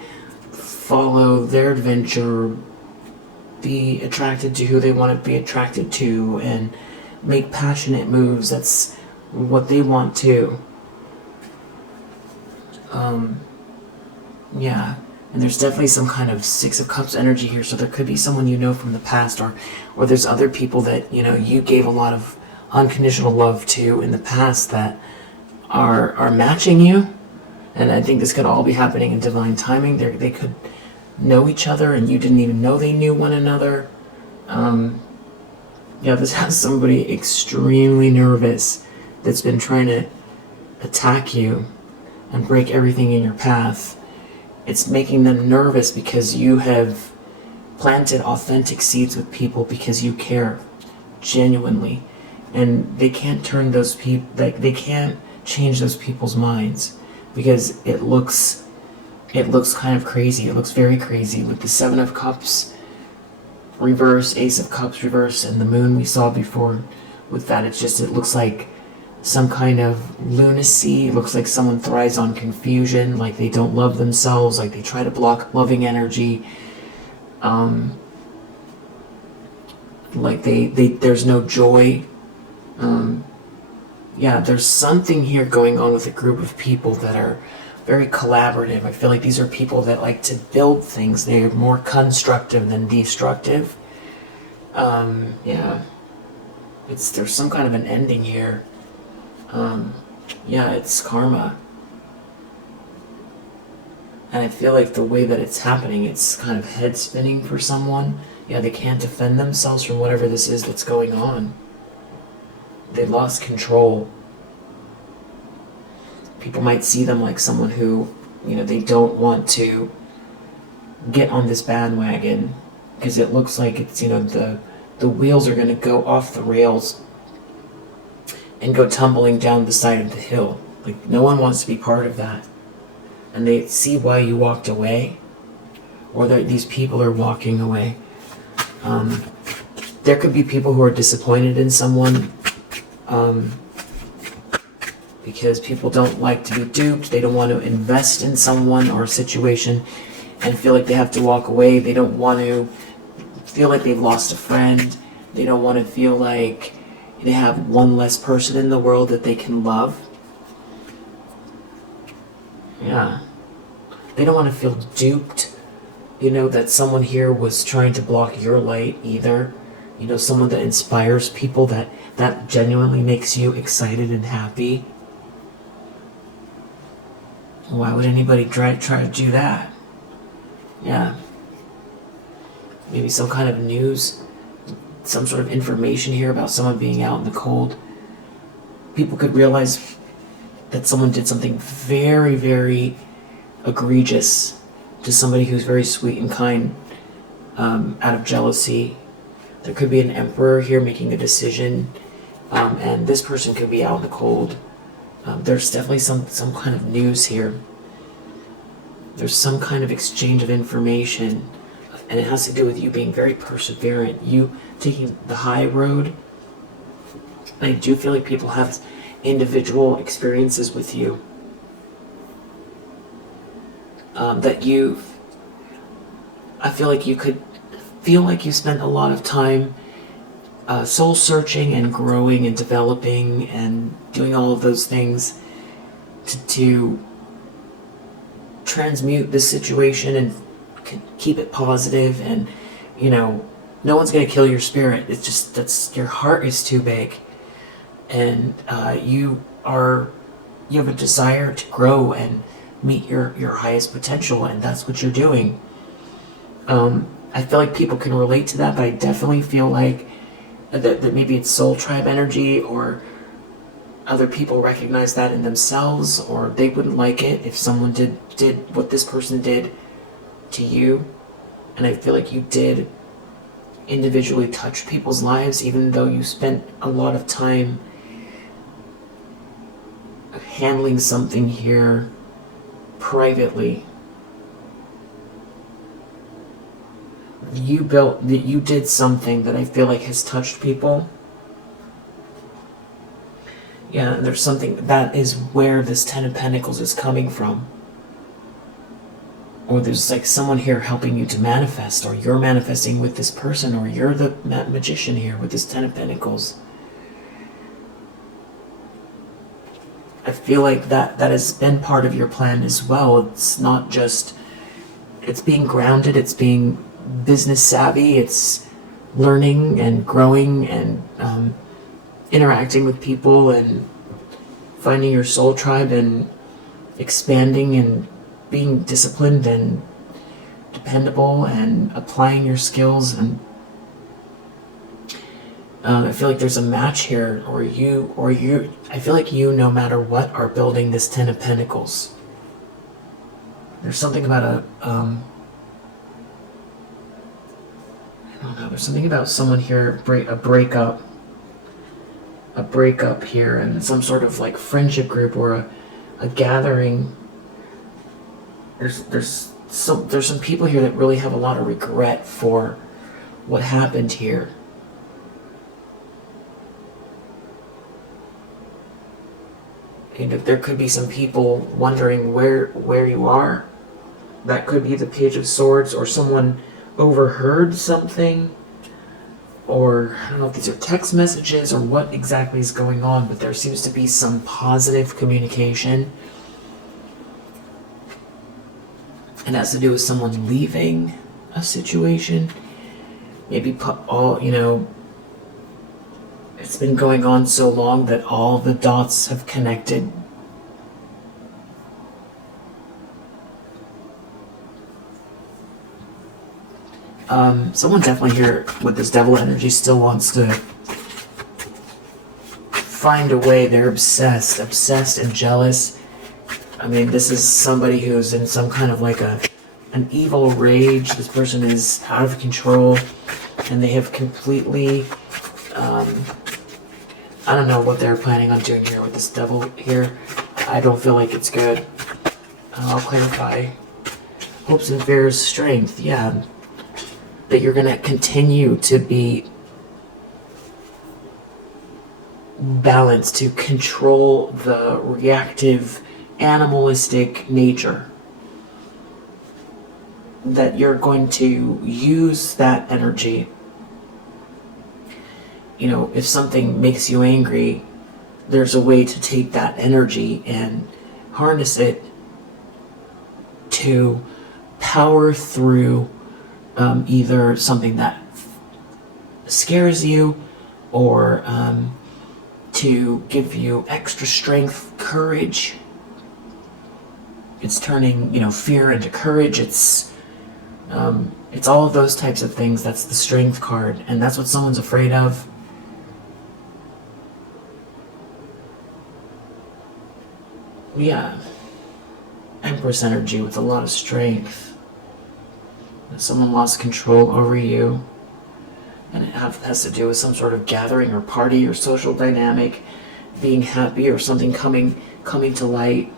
follow their adventure, be attracted to who they want to be attracted to, and make passionate moves. That's what they want too. Yeah. And there's definitely some kind of Six of Cups energy here, so there could be someone from the past, or there's other people that, you gave a lot of unconditional love to in the past that are matching you. And I think this could all be happening in divine timing. They could know each other, and you didn't even know they knew one another. This has somebody extremely nervous that's been trying to attack you and break everything in your path. It's making them nervous because you have planted authentic seeds with people, because you care genuinely, and they can't turn those people, they can't change those people's minds, because it looks kind of crazy. It looks very crazy with the Seven of Cups reverse, Ace of Cups reverse, and the moon we saw before with that. It looks like some kind of lunacy. It looks like someone thrives on confusion, like they don't love themselves, like they try to block loving energy, like there's no joy. There's something here going on with a group of people that are very collaborative. I feel like these are people that like to build things. They're more constructive than destructive. Yeah. There's some kind of an ending here. Yeah, it's karma. And I feel like the way that it's happening, it's kind of head spinning for someone. Yeah, they can't defend themselves from whatever this is that's going on. They lost control. People might see them like someone who, they don't want to get on this bandwagon because it looks like it's, the wheels are going to go off the rails and go tumbling down the side of the hill. Like, no one wants to be part of that. And they see why you walked away, or that these people are walking away. There could be people who are disappointed in someone, because people don't like to be duped. They don't want to invest in someone or a situation and feel like they have to walk away. They don't want to feel like they've lost a friend. They don't want to feel like they have one less person in the world that they can love. Yeah. They don't want to feel duped, that someone here was trying to block your light either. Someone that inspires people, that genuinely makes you excited and happy. Why would anybody try to do that? Yeah. Maybe some kind of news, some sort of information here about someone being out in the cold. People could realize that someone did something very, very egregious to somebody who's very sweet and kind, out of jealousy. There could be an emperor here making a decision, and this person could be out in the cold. There's definitely some kind of news here. There's some kind of exchange of information, and it has to do with you being very perseverant, you taking the high road. I do feel like people have individual experiences with you, I feel like you could feel like you spent a lot of time soul searching and growing and developing and doing all of those things to transmute this situation and keep it positive. And no one's going to kill your spirit. It's just your heart is too big, and you have a desire to grow and meet your highest potential, and that's what you're doing. I feel like people can relate to that, but I definitely feel like that maybe it's soul tribe energy, or other people recognize that in themselves, or they wouldn't like it if someone did what this person did to you. And I feel like you did individually touch people's lives, even though you spent a lot of time handling something here privately. You did something that I feel like has touched people. Yeah, and there's something that is where this Ten of Pentacles is coming from. Or there's like someone here helping you to manifest, or you're manifesting with this person, or you're the magician here with this Ten of Pentacles. I feel like that has been part of your plan as well. It's not just, it's being grounded, it's being business savvy, it's learning and growing and interacting with people and finding your soul tribe and expanding and being disciplined and dependable and applying your skills. And I feel like there's a match here, or you I feel like you, no matter what, are building this Ten of Pentacles. There's something about I don't know, there's something about someone here, a breakup here, and some sort of like friendship group or a gathering. There's some people here that really have a lot of regret for what happened here. And if there could be some people wondering where you are, that could be the Page of Swords, or someone overheard something, or I don't know if these are text messages or what exactly is going on, but there seems to be some positive communication. It has to do with someone leaving a situation. Maybe it's been going on so long that all the dots have connected. Someone definitely here with this devil energy still wants to find a way. They're obsessed and jealous. I mean, this is somebody who's in some kind of like an evil rage. This person is out of control, and they have completely, I don't know what they're planning on doing here with this devil here. I don't feel like it's good. I'll clarify. Hopes and fears, strength, yeah. That you're going to continue to be balanced, to control the reactive, animalistic nature. That you're going to use that energy. If something makes you angry, there's a way to take that energy and harness it to power through either something that scares you or to give you extra strength, courage. It's turning, fear into courage. It's all of those types of things. That's the strength card, and that's what someone's afraid of. Yeah. Empress energy with a lot of strength. Someone lost control over you, and it has to do with some sort of gathering or party or social dynamic, being happy or something coming to light,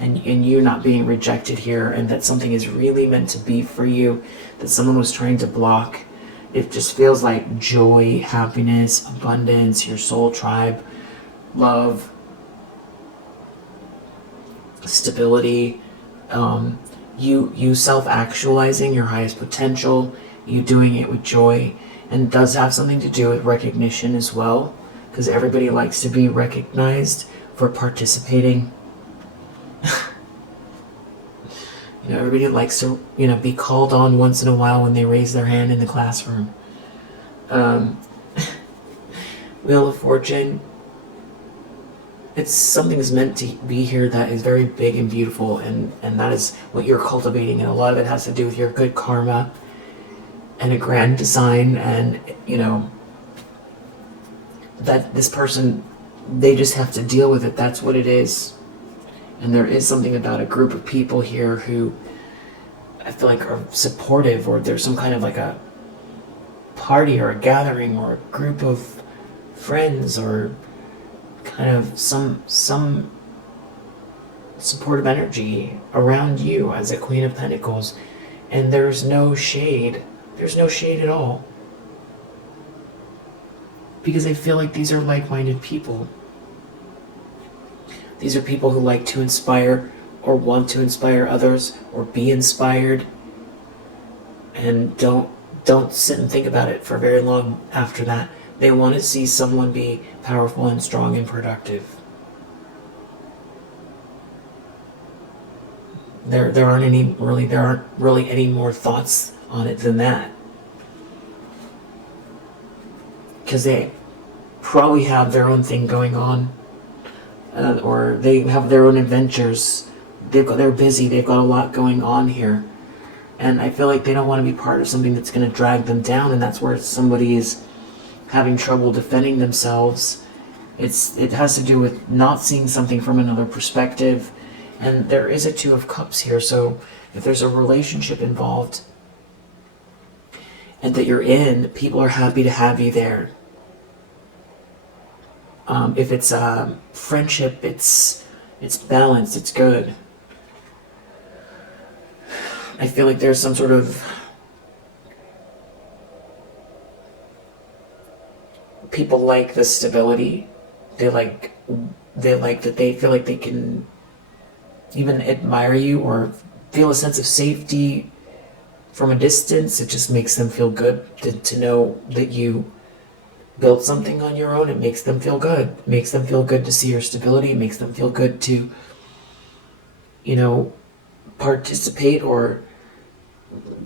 and you not being rejected here, and that something is really meant to be for you, that someone was trying to block. It just feels like joy, happiness, abundance, your soul tribe, love, stability, you self-actualizing your highest potential, you doing it with joy, and it does have something to do with recognition as well, because everybody likes to be recognized for participating. Everybody likes to, be called on once in a while when they raise their hand in the classroom. Wheel of Fortune. It's something that's meant to be here that is very big and beautiful, and that is what you're cultivating, and a lot of it has to do with your good karma and a grand design, and that this person, they just have to deal with it. That's what it is. And there is something about a group of people here who I feel like are supportive, or there's some kind of like a party or a gathering or a group of friends or kind of some supportive energy around you as a Queen of Pentacles. And there's no shade. There's no shade at all. Because I feel like these are like-minded people. These are people who like to inspire or want to inspire others or be inspired, and don't sit and think about it for very long after that. They want to see someone be powerful and strong and productive. There aren't really any more thoughts on it than that. Because they probably have their own thing going on. Or they have their own adventures. They're busy. They've got a lot going on here. And I feel like they don't want to be part of something that's going to drag them down, and that's where somebody is having trouble defending themselves. It has to do with not seeing something from another perspective. And there is a Two of Cups here, so if there's a relationship involved and that you're in, people are happy to have you there. If it's friendship, it's balanced, it's good. I feel like there's some sort of people like the stability. They like that they feel like they can even admire you or feel a sense of safety from a distance. It just makes them feel good to know that you built something on your own. It makes them feel good. It makes them feel good to see your stability. It makes them feel good to, participate, or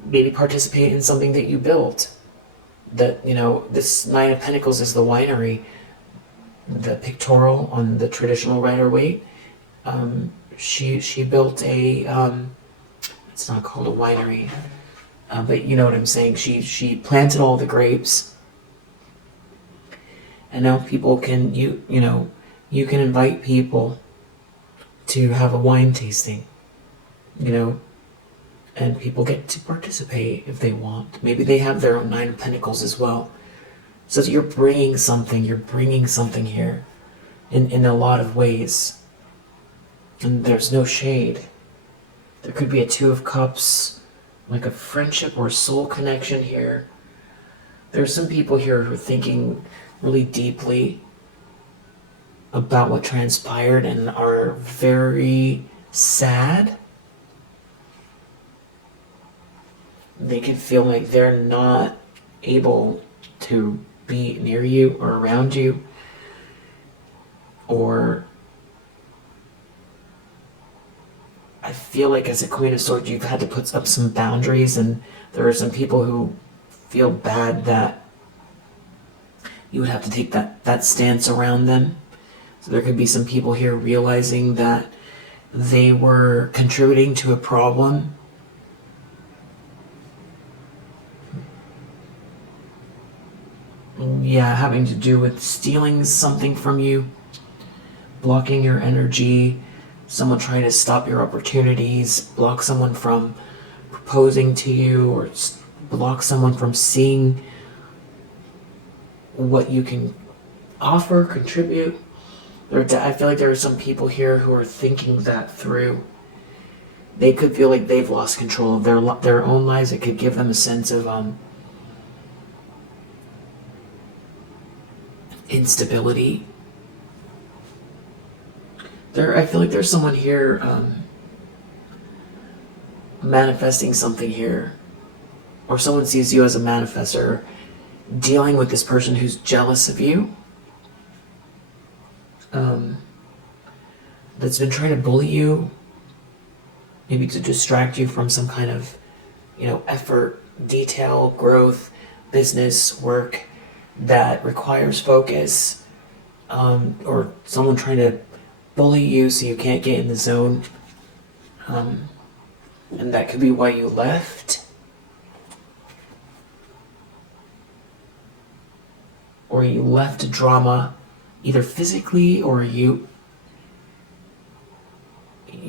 maybe participate in something that you built. That, this Nine of Pentacles is the winery, the pictorial on the traditional Rider-Waite. She built it's not called a winery, but you know what I'm saying. She planted all the grapes, and now people can you can invite people to have a wine tasting, and people get to participate if they want. Maybe they have their own Nine of Pentacles as well. So you're bringing something here in a lot of ways. And there's no shade. There could be a Two of Cups, like a friendship or soul connection here. There's some people here who are thinking really deeply about what transpired and are very sad. They can feel like they're not able to be near you or around you, or I feel like as a Queen of Swords you've had to put up some boundaries, and there are some people who feel bad that you would have to take that stance around them. So there could be some people here realizing that they were contributing to a problem. Yeah, having to do with stealing something from you, blocking your energy, someone trying to stop your opportunities, block someone from proposing to you, or block someone from seeing what you can offer, contribute. I feel like there are some people here who are thinking that through. They could feel like they've lost control of their own lives. It could give them a sense of instability. I feel like there's someone here manifesting something here, or someone sees you as a manifestor, dealing with this person who's jealous of you, that's been trying to bully you, maybe to distract you from some kind of, effort, detail, growth, business, work that requires focus, or someone trying to bully you so you can't get in the zone, and that could be why you left, or you left a drama either physically, or you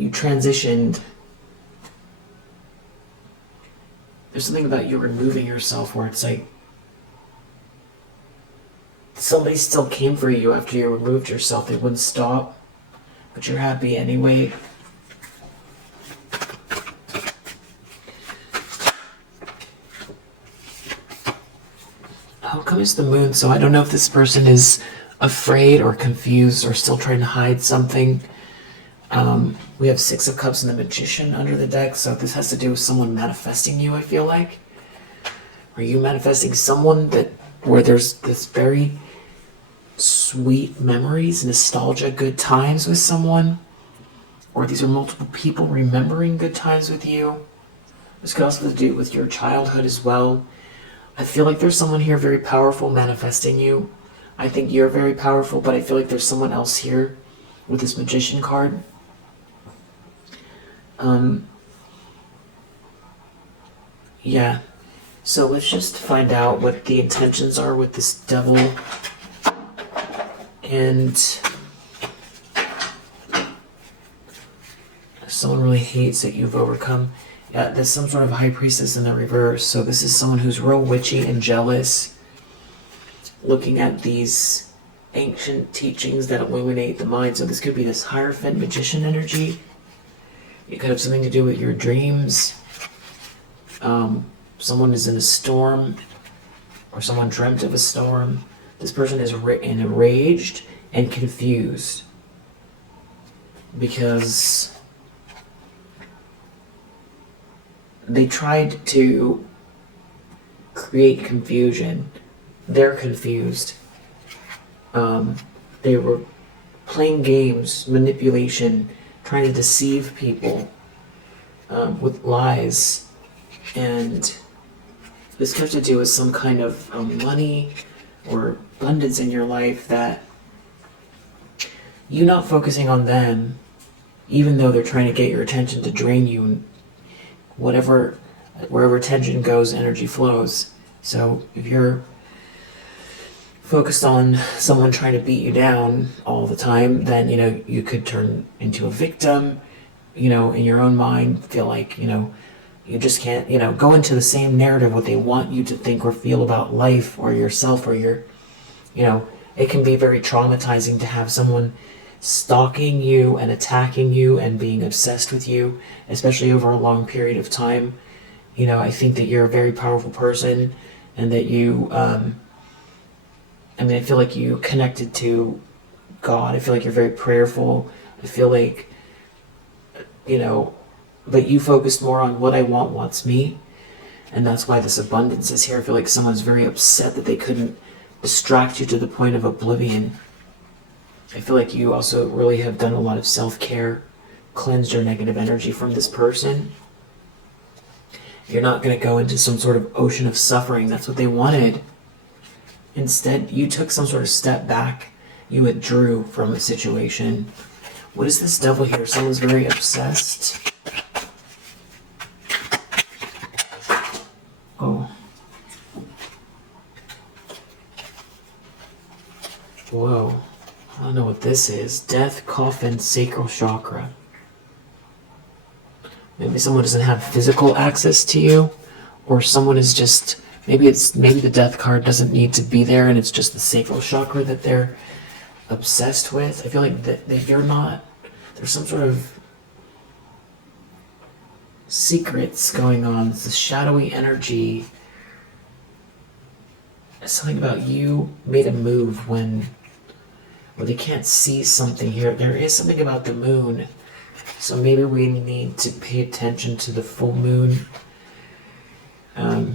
transitioned. There's something about you removing yourself where it's like somebody still came for you after you removed yourself. They wouldn't stop, but you're happy anyway. How come it's the moon? So I don't know if this person is afraid or confused or still trying to hide something. We have Six of Cups and the Magician under the deck, so this has to do with someone manifesting you, I feel like. Are you manifesting someone where there's this very sweet memories, nostalgia, good times with someone? Or these are multiple people remembering good times with you? This could also do with your childhood as well. I feel like there's someone here very powerful manifesting you. I think you're very powerful, but I feel like there's someone else here with this Magician card. Yeah. So let's just find out what the intentions are with this Devil. And someone really hates that you've overcome. Yeah, there's some sort of High Priestess in the reverse. So this is someone who's real witchy and jealous, looking at these ancient teachings that illuminate the mind. So this could be this Hierophant Magician energy. It could have something to do with your dreams. Someone is in a storm, or someone dreamt of a storm. This person is enraged and confused because they tried to create confusion. They're confused. They were playing games, manipulation, trying to deceive people. with lies, and this could have to do with some kind of money or abundance in your life, that you not focusing on them, even though they're trying to get your attention to drain you, and wherever attention goes, energy flows. So if you're focused on someone trying to beat you down all the time, then, you could turn into a victim, in your own mind, feel like, you just can't, go into the same narrative, what they want you to think or feel about life or yourself or it can be very traumatizing to have someone stalking you and attacking you and being obsessed with you, especially over a long period of time. I think that you're a very powerful person, and that you, I feel like you connected to God. I feel like you're very prayerful. I feel like, but you focused more on what I want wants me. And that's why this abundance is here. I feel like someone's very upset that they couldn't distract you to the point of oblivion. I feel like you also really have done a lot of self-care, cleansed your negative energy from this person. You're not going to go into some sort of ocean of suffering. That's what they wanted. Instead, you took some sort of step back. You withdrew from a situation. What is this devil here? Someone's very obsessed. Oh. Whoa. I don't know what this is. Death, coffin, sacral chakra. Maybe someone doesn't have physical access to you, or someone is just, maybe the death card doesn't need to be there, and it's just the sacral chakra that they're obsessed with. I feel like that you're not, there's some sort of secrets going on. It's a shadowy energy. Something about you made a move when they can't see something here. There is something about the moon. So maybe we need to pay attention to the full moon. I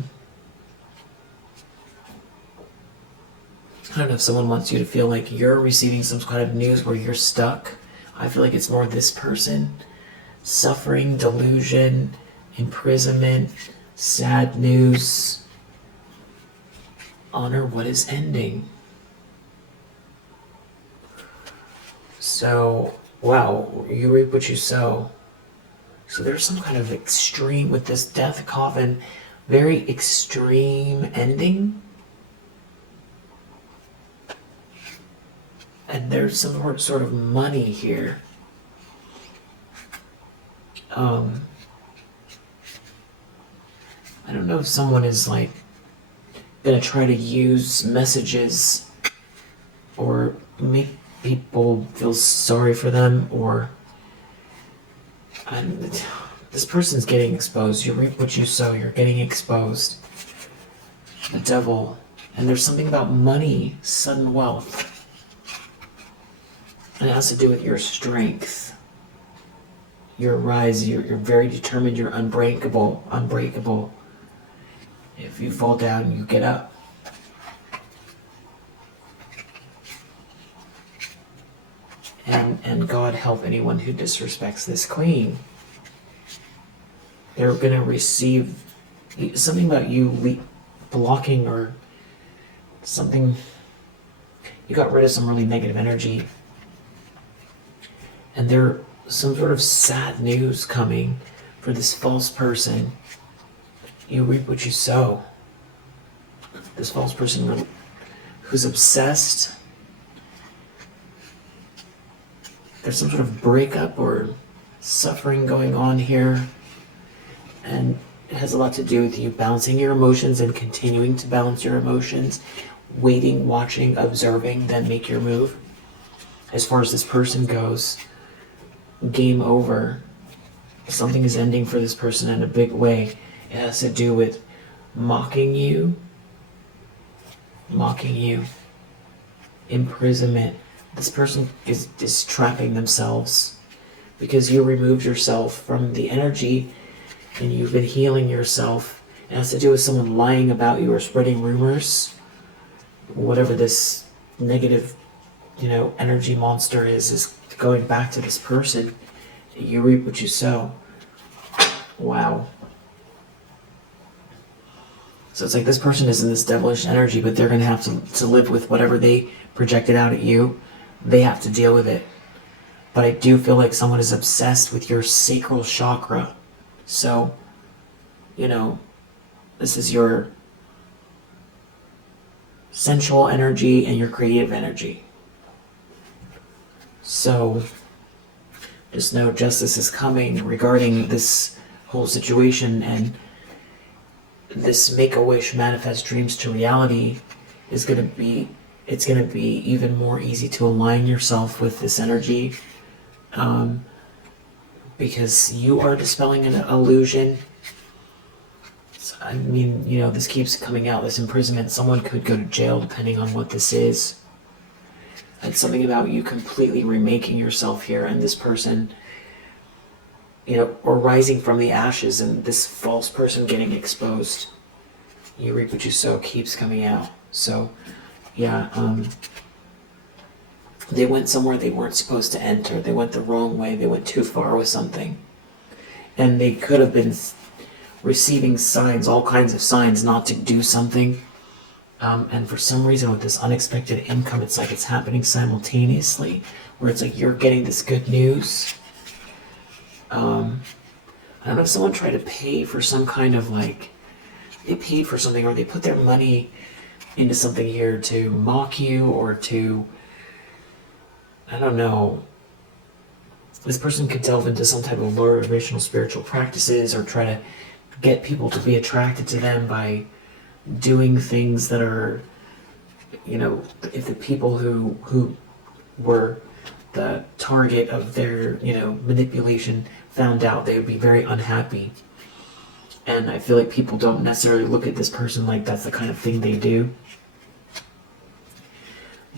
don't know if someone wants you to feel like you're receiving some kind of news where you're stuck. I feel like it's more this person. Suffering, delusion, imprisonment, sad news. Honor what is ending. So, wow, you reap what you sow. So there's some kind of extreme, with this death coffin, very extreme ending. And there's some sort of money here. I don't know if someone is like gonna try to use messages or make people feel sorry for them, or this person's getting exposed. You reap what you sow. You're getting exposed. The devil. And there's something about money, sudden wealth. And it has to do with your strength. Your rise. You're very determined. You're unbreakable. Unbreakable. If you fall down, you get up. And God help anyone who disrespects this queen. They're going to receive something about you blocking or something. You got rid of some really negative energy. And there's some sort of sad news coming for this false person. You reap what you sow. This false person who's obsessed. There's some sort of breakup or suffering going on here. And it has a lot to do with you balancing your emotions and continuing to balance your emotions. Waiting, watching, observing, then make your move. As far as this person goes, game over. Something is ending for this person in a big way. It has to do with mocking you, imprisonment. This person is trapping themselves because you removed yourself from the energy and you've been healing yourself. It has to do with someone lying about you or spreading rumors. Whatever this negative, energy monster is going back to this person. You reap what you sow. Wow. So it's like this person is in this devilish energy, but they're going to have to live with whatever they projected out at you. They have to deal with it. But I do feel like someone is obsessed with your sacral chakra. So, this is your sensual energy and your creative energy. So, just know justice is coming regarding this whole situation, and this Make-A-Wish manifest dreams to reality is going to be, it's going to be even more easy to align yourself with this energy, because you are dispelling an illusion. I mean, this keeps coming out, this imprisonment. Someone could go to jail depending on what this is. It's something about you completely remaking yourself here, and this person, or rising from the ashes, and this false person getting exposed. You reap what you sow keeps coming out. So, yeah, they went somewhere they weren't supposed to enter. They went the wrong way. They went too far with something. And they could have been receiving signs, all kinds of signs not to do something. And for some reason with this unexpected income, it's like it's happening simultaneously, where it's like you're getting this good news. I don't know if someone tried to pay for some kind of they paid for something, or they put their money into something here to mock you, or to, I don't know. This person could delve into some type of lower vibrational spiritual practices, or try to get people to be attracted to them by doing things that are, if the people who were the target of their, manipulation found out, they would be very unhappy. And I feel like people don't necessarily look at this person like that's the kind of thing they do.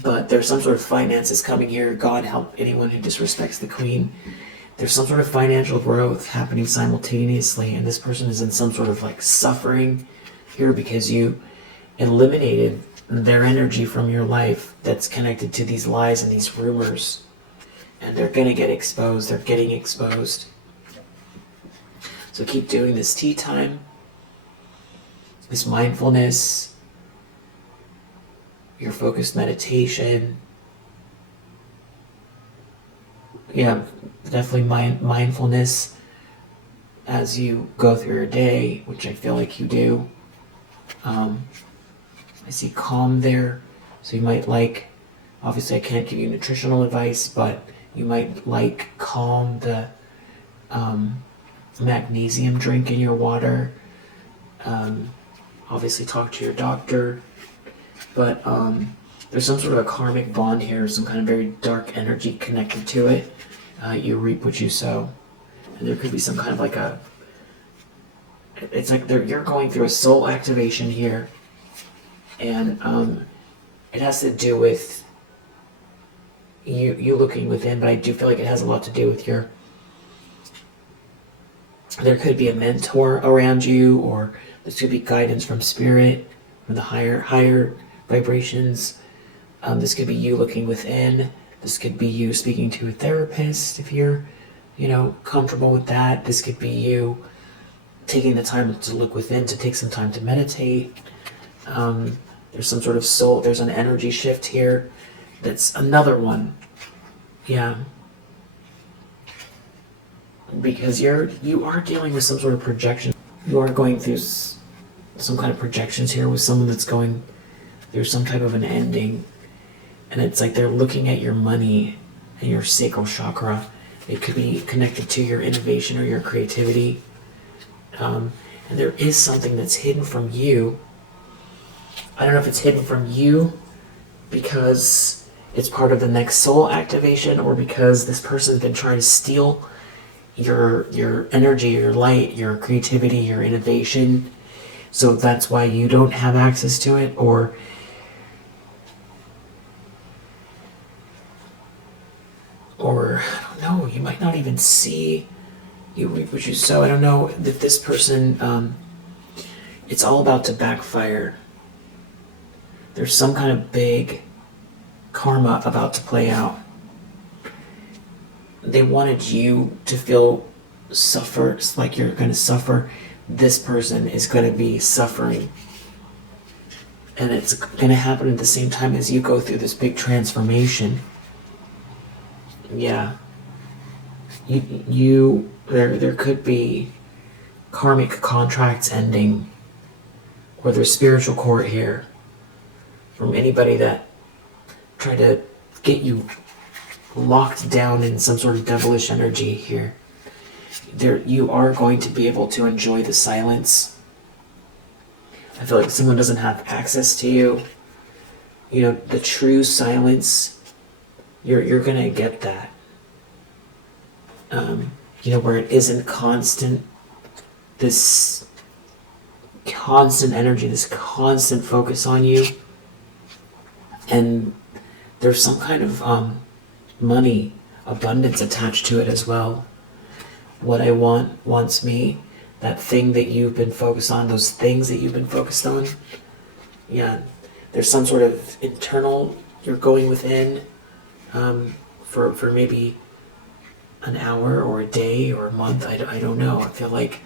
But there's some sort of finances coming here. God help anyone who disrespects the queen. There's some sort of financial growth happening simultaneously, and this person is in some sort of suffering here because you eliminated their energy from your life that's connected to these lies and these rumors. And they're going to get exposed. They're getting exposed. So keep doing this tea time, this mindfulness, your focused meditation. Yeah, definitely mindfulness as you go through your day, which I feel like you do. I see calm there, so you might obviously I can't give you nutritional advice, but you might calm, the magnesium drink in your water. Obviously talk to your doctor, but there's some sort of a karmic bond here, some kind of very dark energy connected to it. You reap what you sow, and there could be some kind of it's like you're going through a soul activation here, and it has to do with you looking within, but I do feel like it has a lot to do with there could be a mentor around you, or this could be guidance from spirit, from the higher vibrations. This could be you looking within. This could be you speaking to a therapist if you're, comfortable with that. This could be you taking the time to look within, to take some time to meditate. There's some sort of soul, there's an energy shift here. That's another one. Yeah. Because you are dealing with some sort of projection. You are going through some kind of projections here with someone that's going through some type of an ending. And it's like they're looking at your money and your sacral chakra. It could be connected to your innovation or your creativity. And there is something that's hidden from you. I don't know if it's hidden from you because it's part of the next soul activation, or because this person's been trying to steal your energy, your light, your creativity, your innovation. So that's why you don't have access to it, or I don't know, you might not even see, you reap what you sow. I don't know if this person, it's all about to backfire. There's some kind of big karma about to play out. They wanted you to feel suffer. It's like you're going to suffer. This person is going to be suffering. And it's going to happen at the same time as you go through this big transformation. Yeah. There could be karmic contracts ending, or there's spiritual court here from anybody that tried to get you locked down in some sort of devilish energy here. You are going to be able to enjoy the silence. I feel like if someone doesn't have access to you, the true silence, you're gonna get that. Where it isn't constant, this constant energy, this constant focus on you, and there's some kind of money abundance attached to it as well. What I want wants me. That thing that you've been focused on, those things that you've been focused on. Yeah, there's some sort of internal, you're going within for maybe an hour or a day or a month. I don't know. I feel like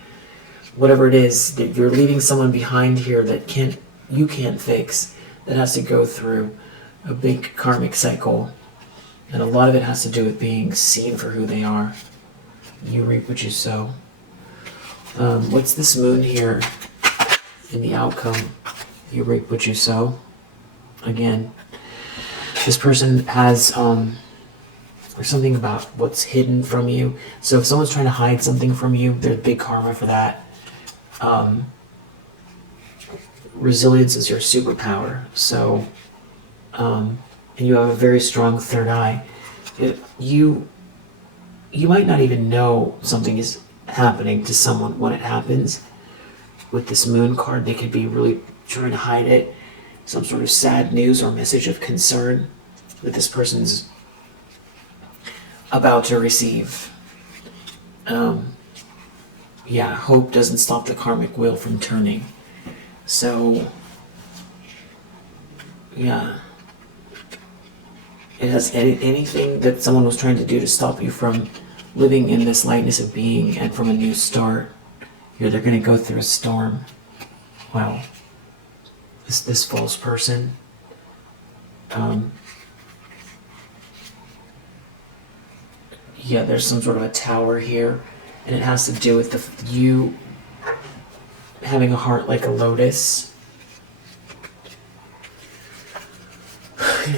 whatever it is, that you're leaving someone behind here that you can't fix, that has to go through a big karmic cycle. And a lot of it has to do with being seen for who they are. You reap what you sow. What's this moon here in the outcome? You reap what you sow. Again, this person has, there's something about what's hidden from you. So if someone's trying to hide something from you, there's big karma for that. Resilience is your superpower. So, and you have a very strong third eye. You might not even know something is happening to someone when it happens. With this moon card, they could be really trying to hide it. Some sort of sad news or message of concern that this person's about to receive. Hope doesn't stop the karmic wheel from turning. So, yeah. It has anything that someone was trying to do to stop you from living in this lightness of being and from a new start. They're going to go through a storm. Wow. This false person. There's some sort of a tower here, and it has to do with you having a heart like a lotus.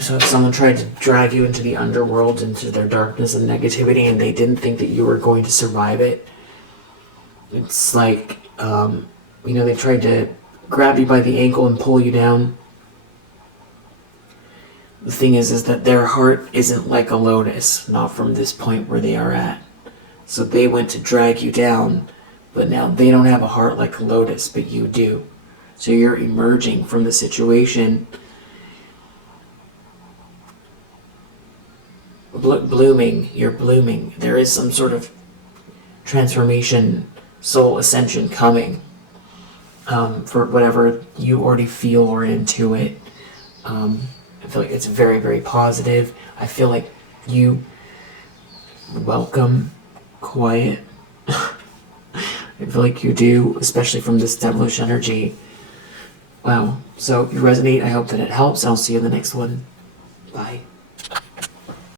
So if someone tried to drag you into the underworld, into their darkness and negativity, and they didn't think that you were going to survive it, it's like, they tried to grab you by the ankle and pull you down. The thing is that their heart isn't like a lotus, not from this point where they are at. So they went to drag you down, but now they don't have a heart like a lotus, but you do. So you're emerging from the situation, blooming. You're blooming. There is some sort of transformation, soul ascension coming for whatever you already feel or intuit. I feel like it's very, very positive. I feel like you welcome quiet. I feel like you do, especially from this devilish energy. Wow. So if you resonate, I hope that it helps. I'll see you in the next one. Bye.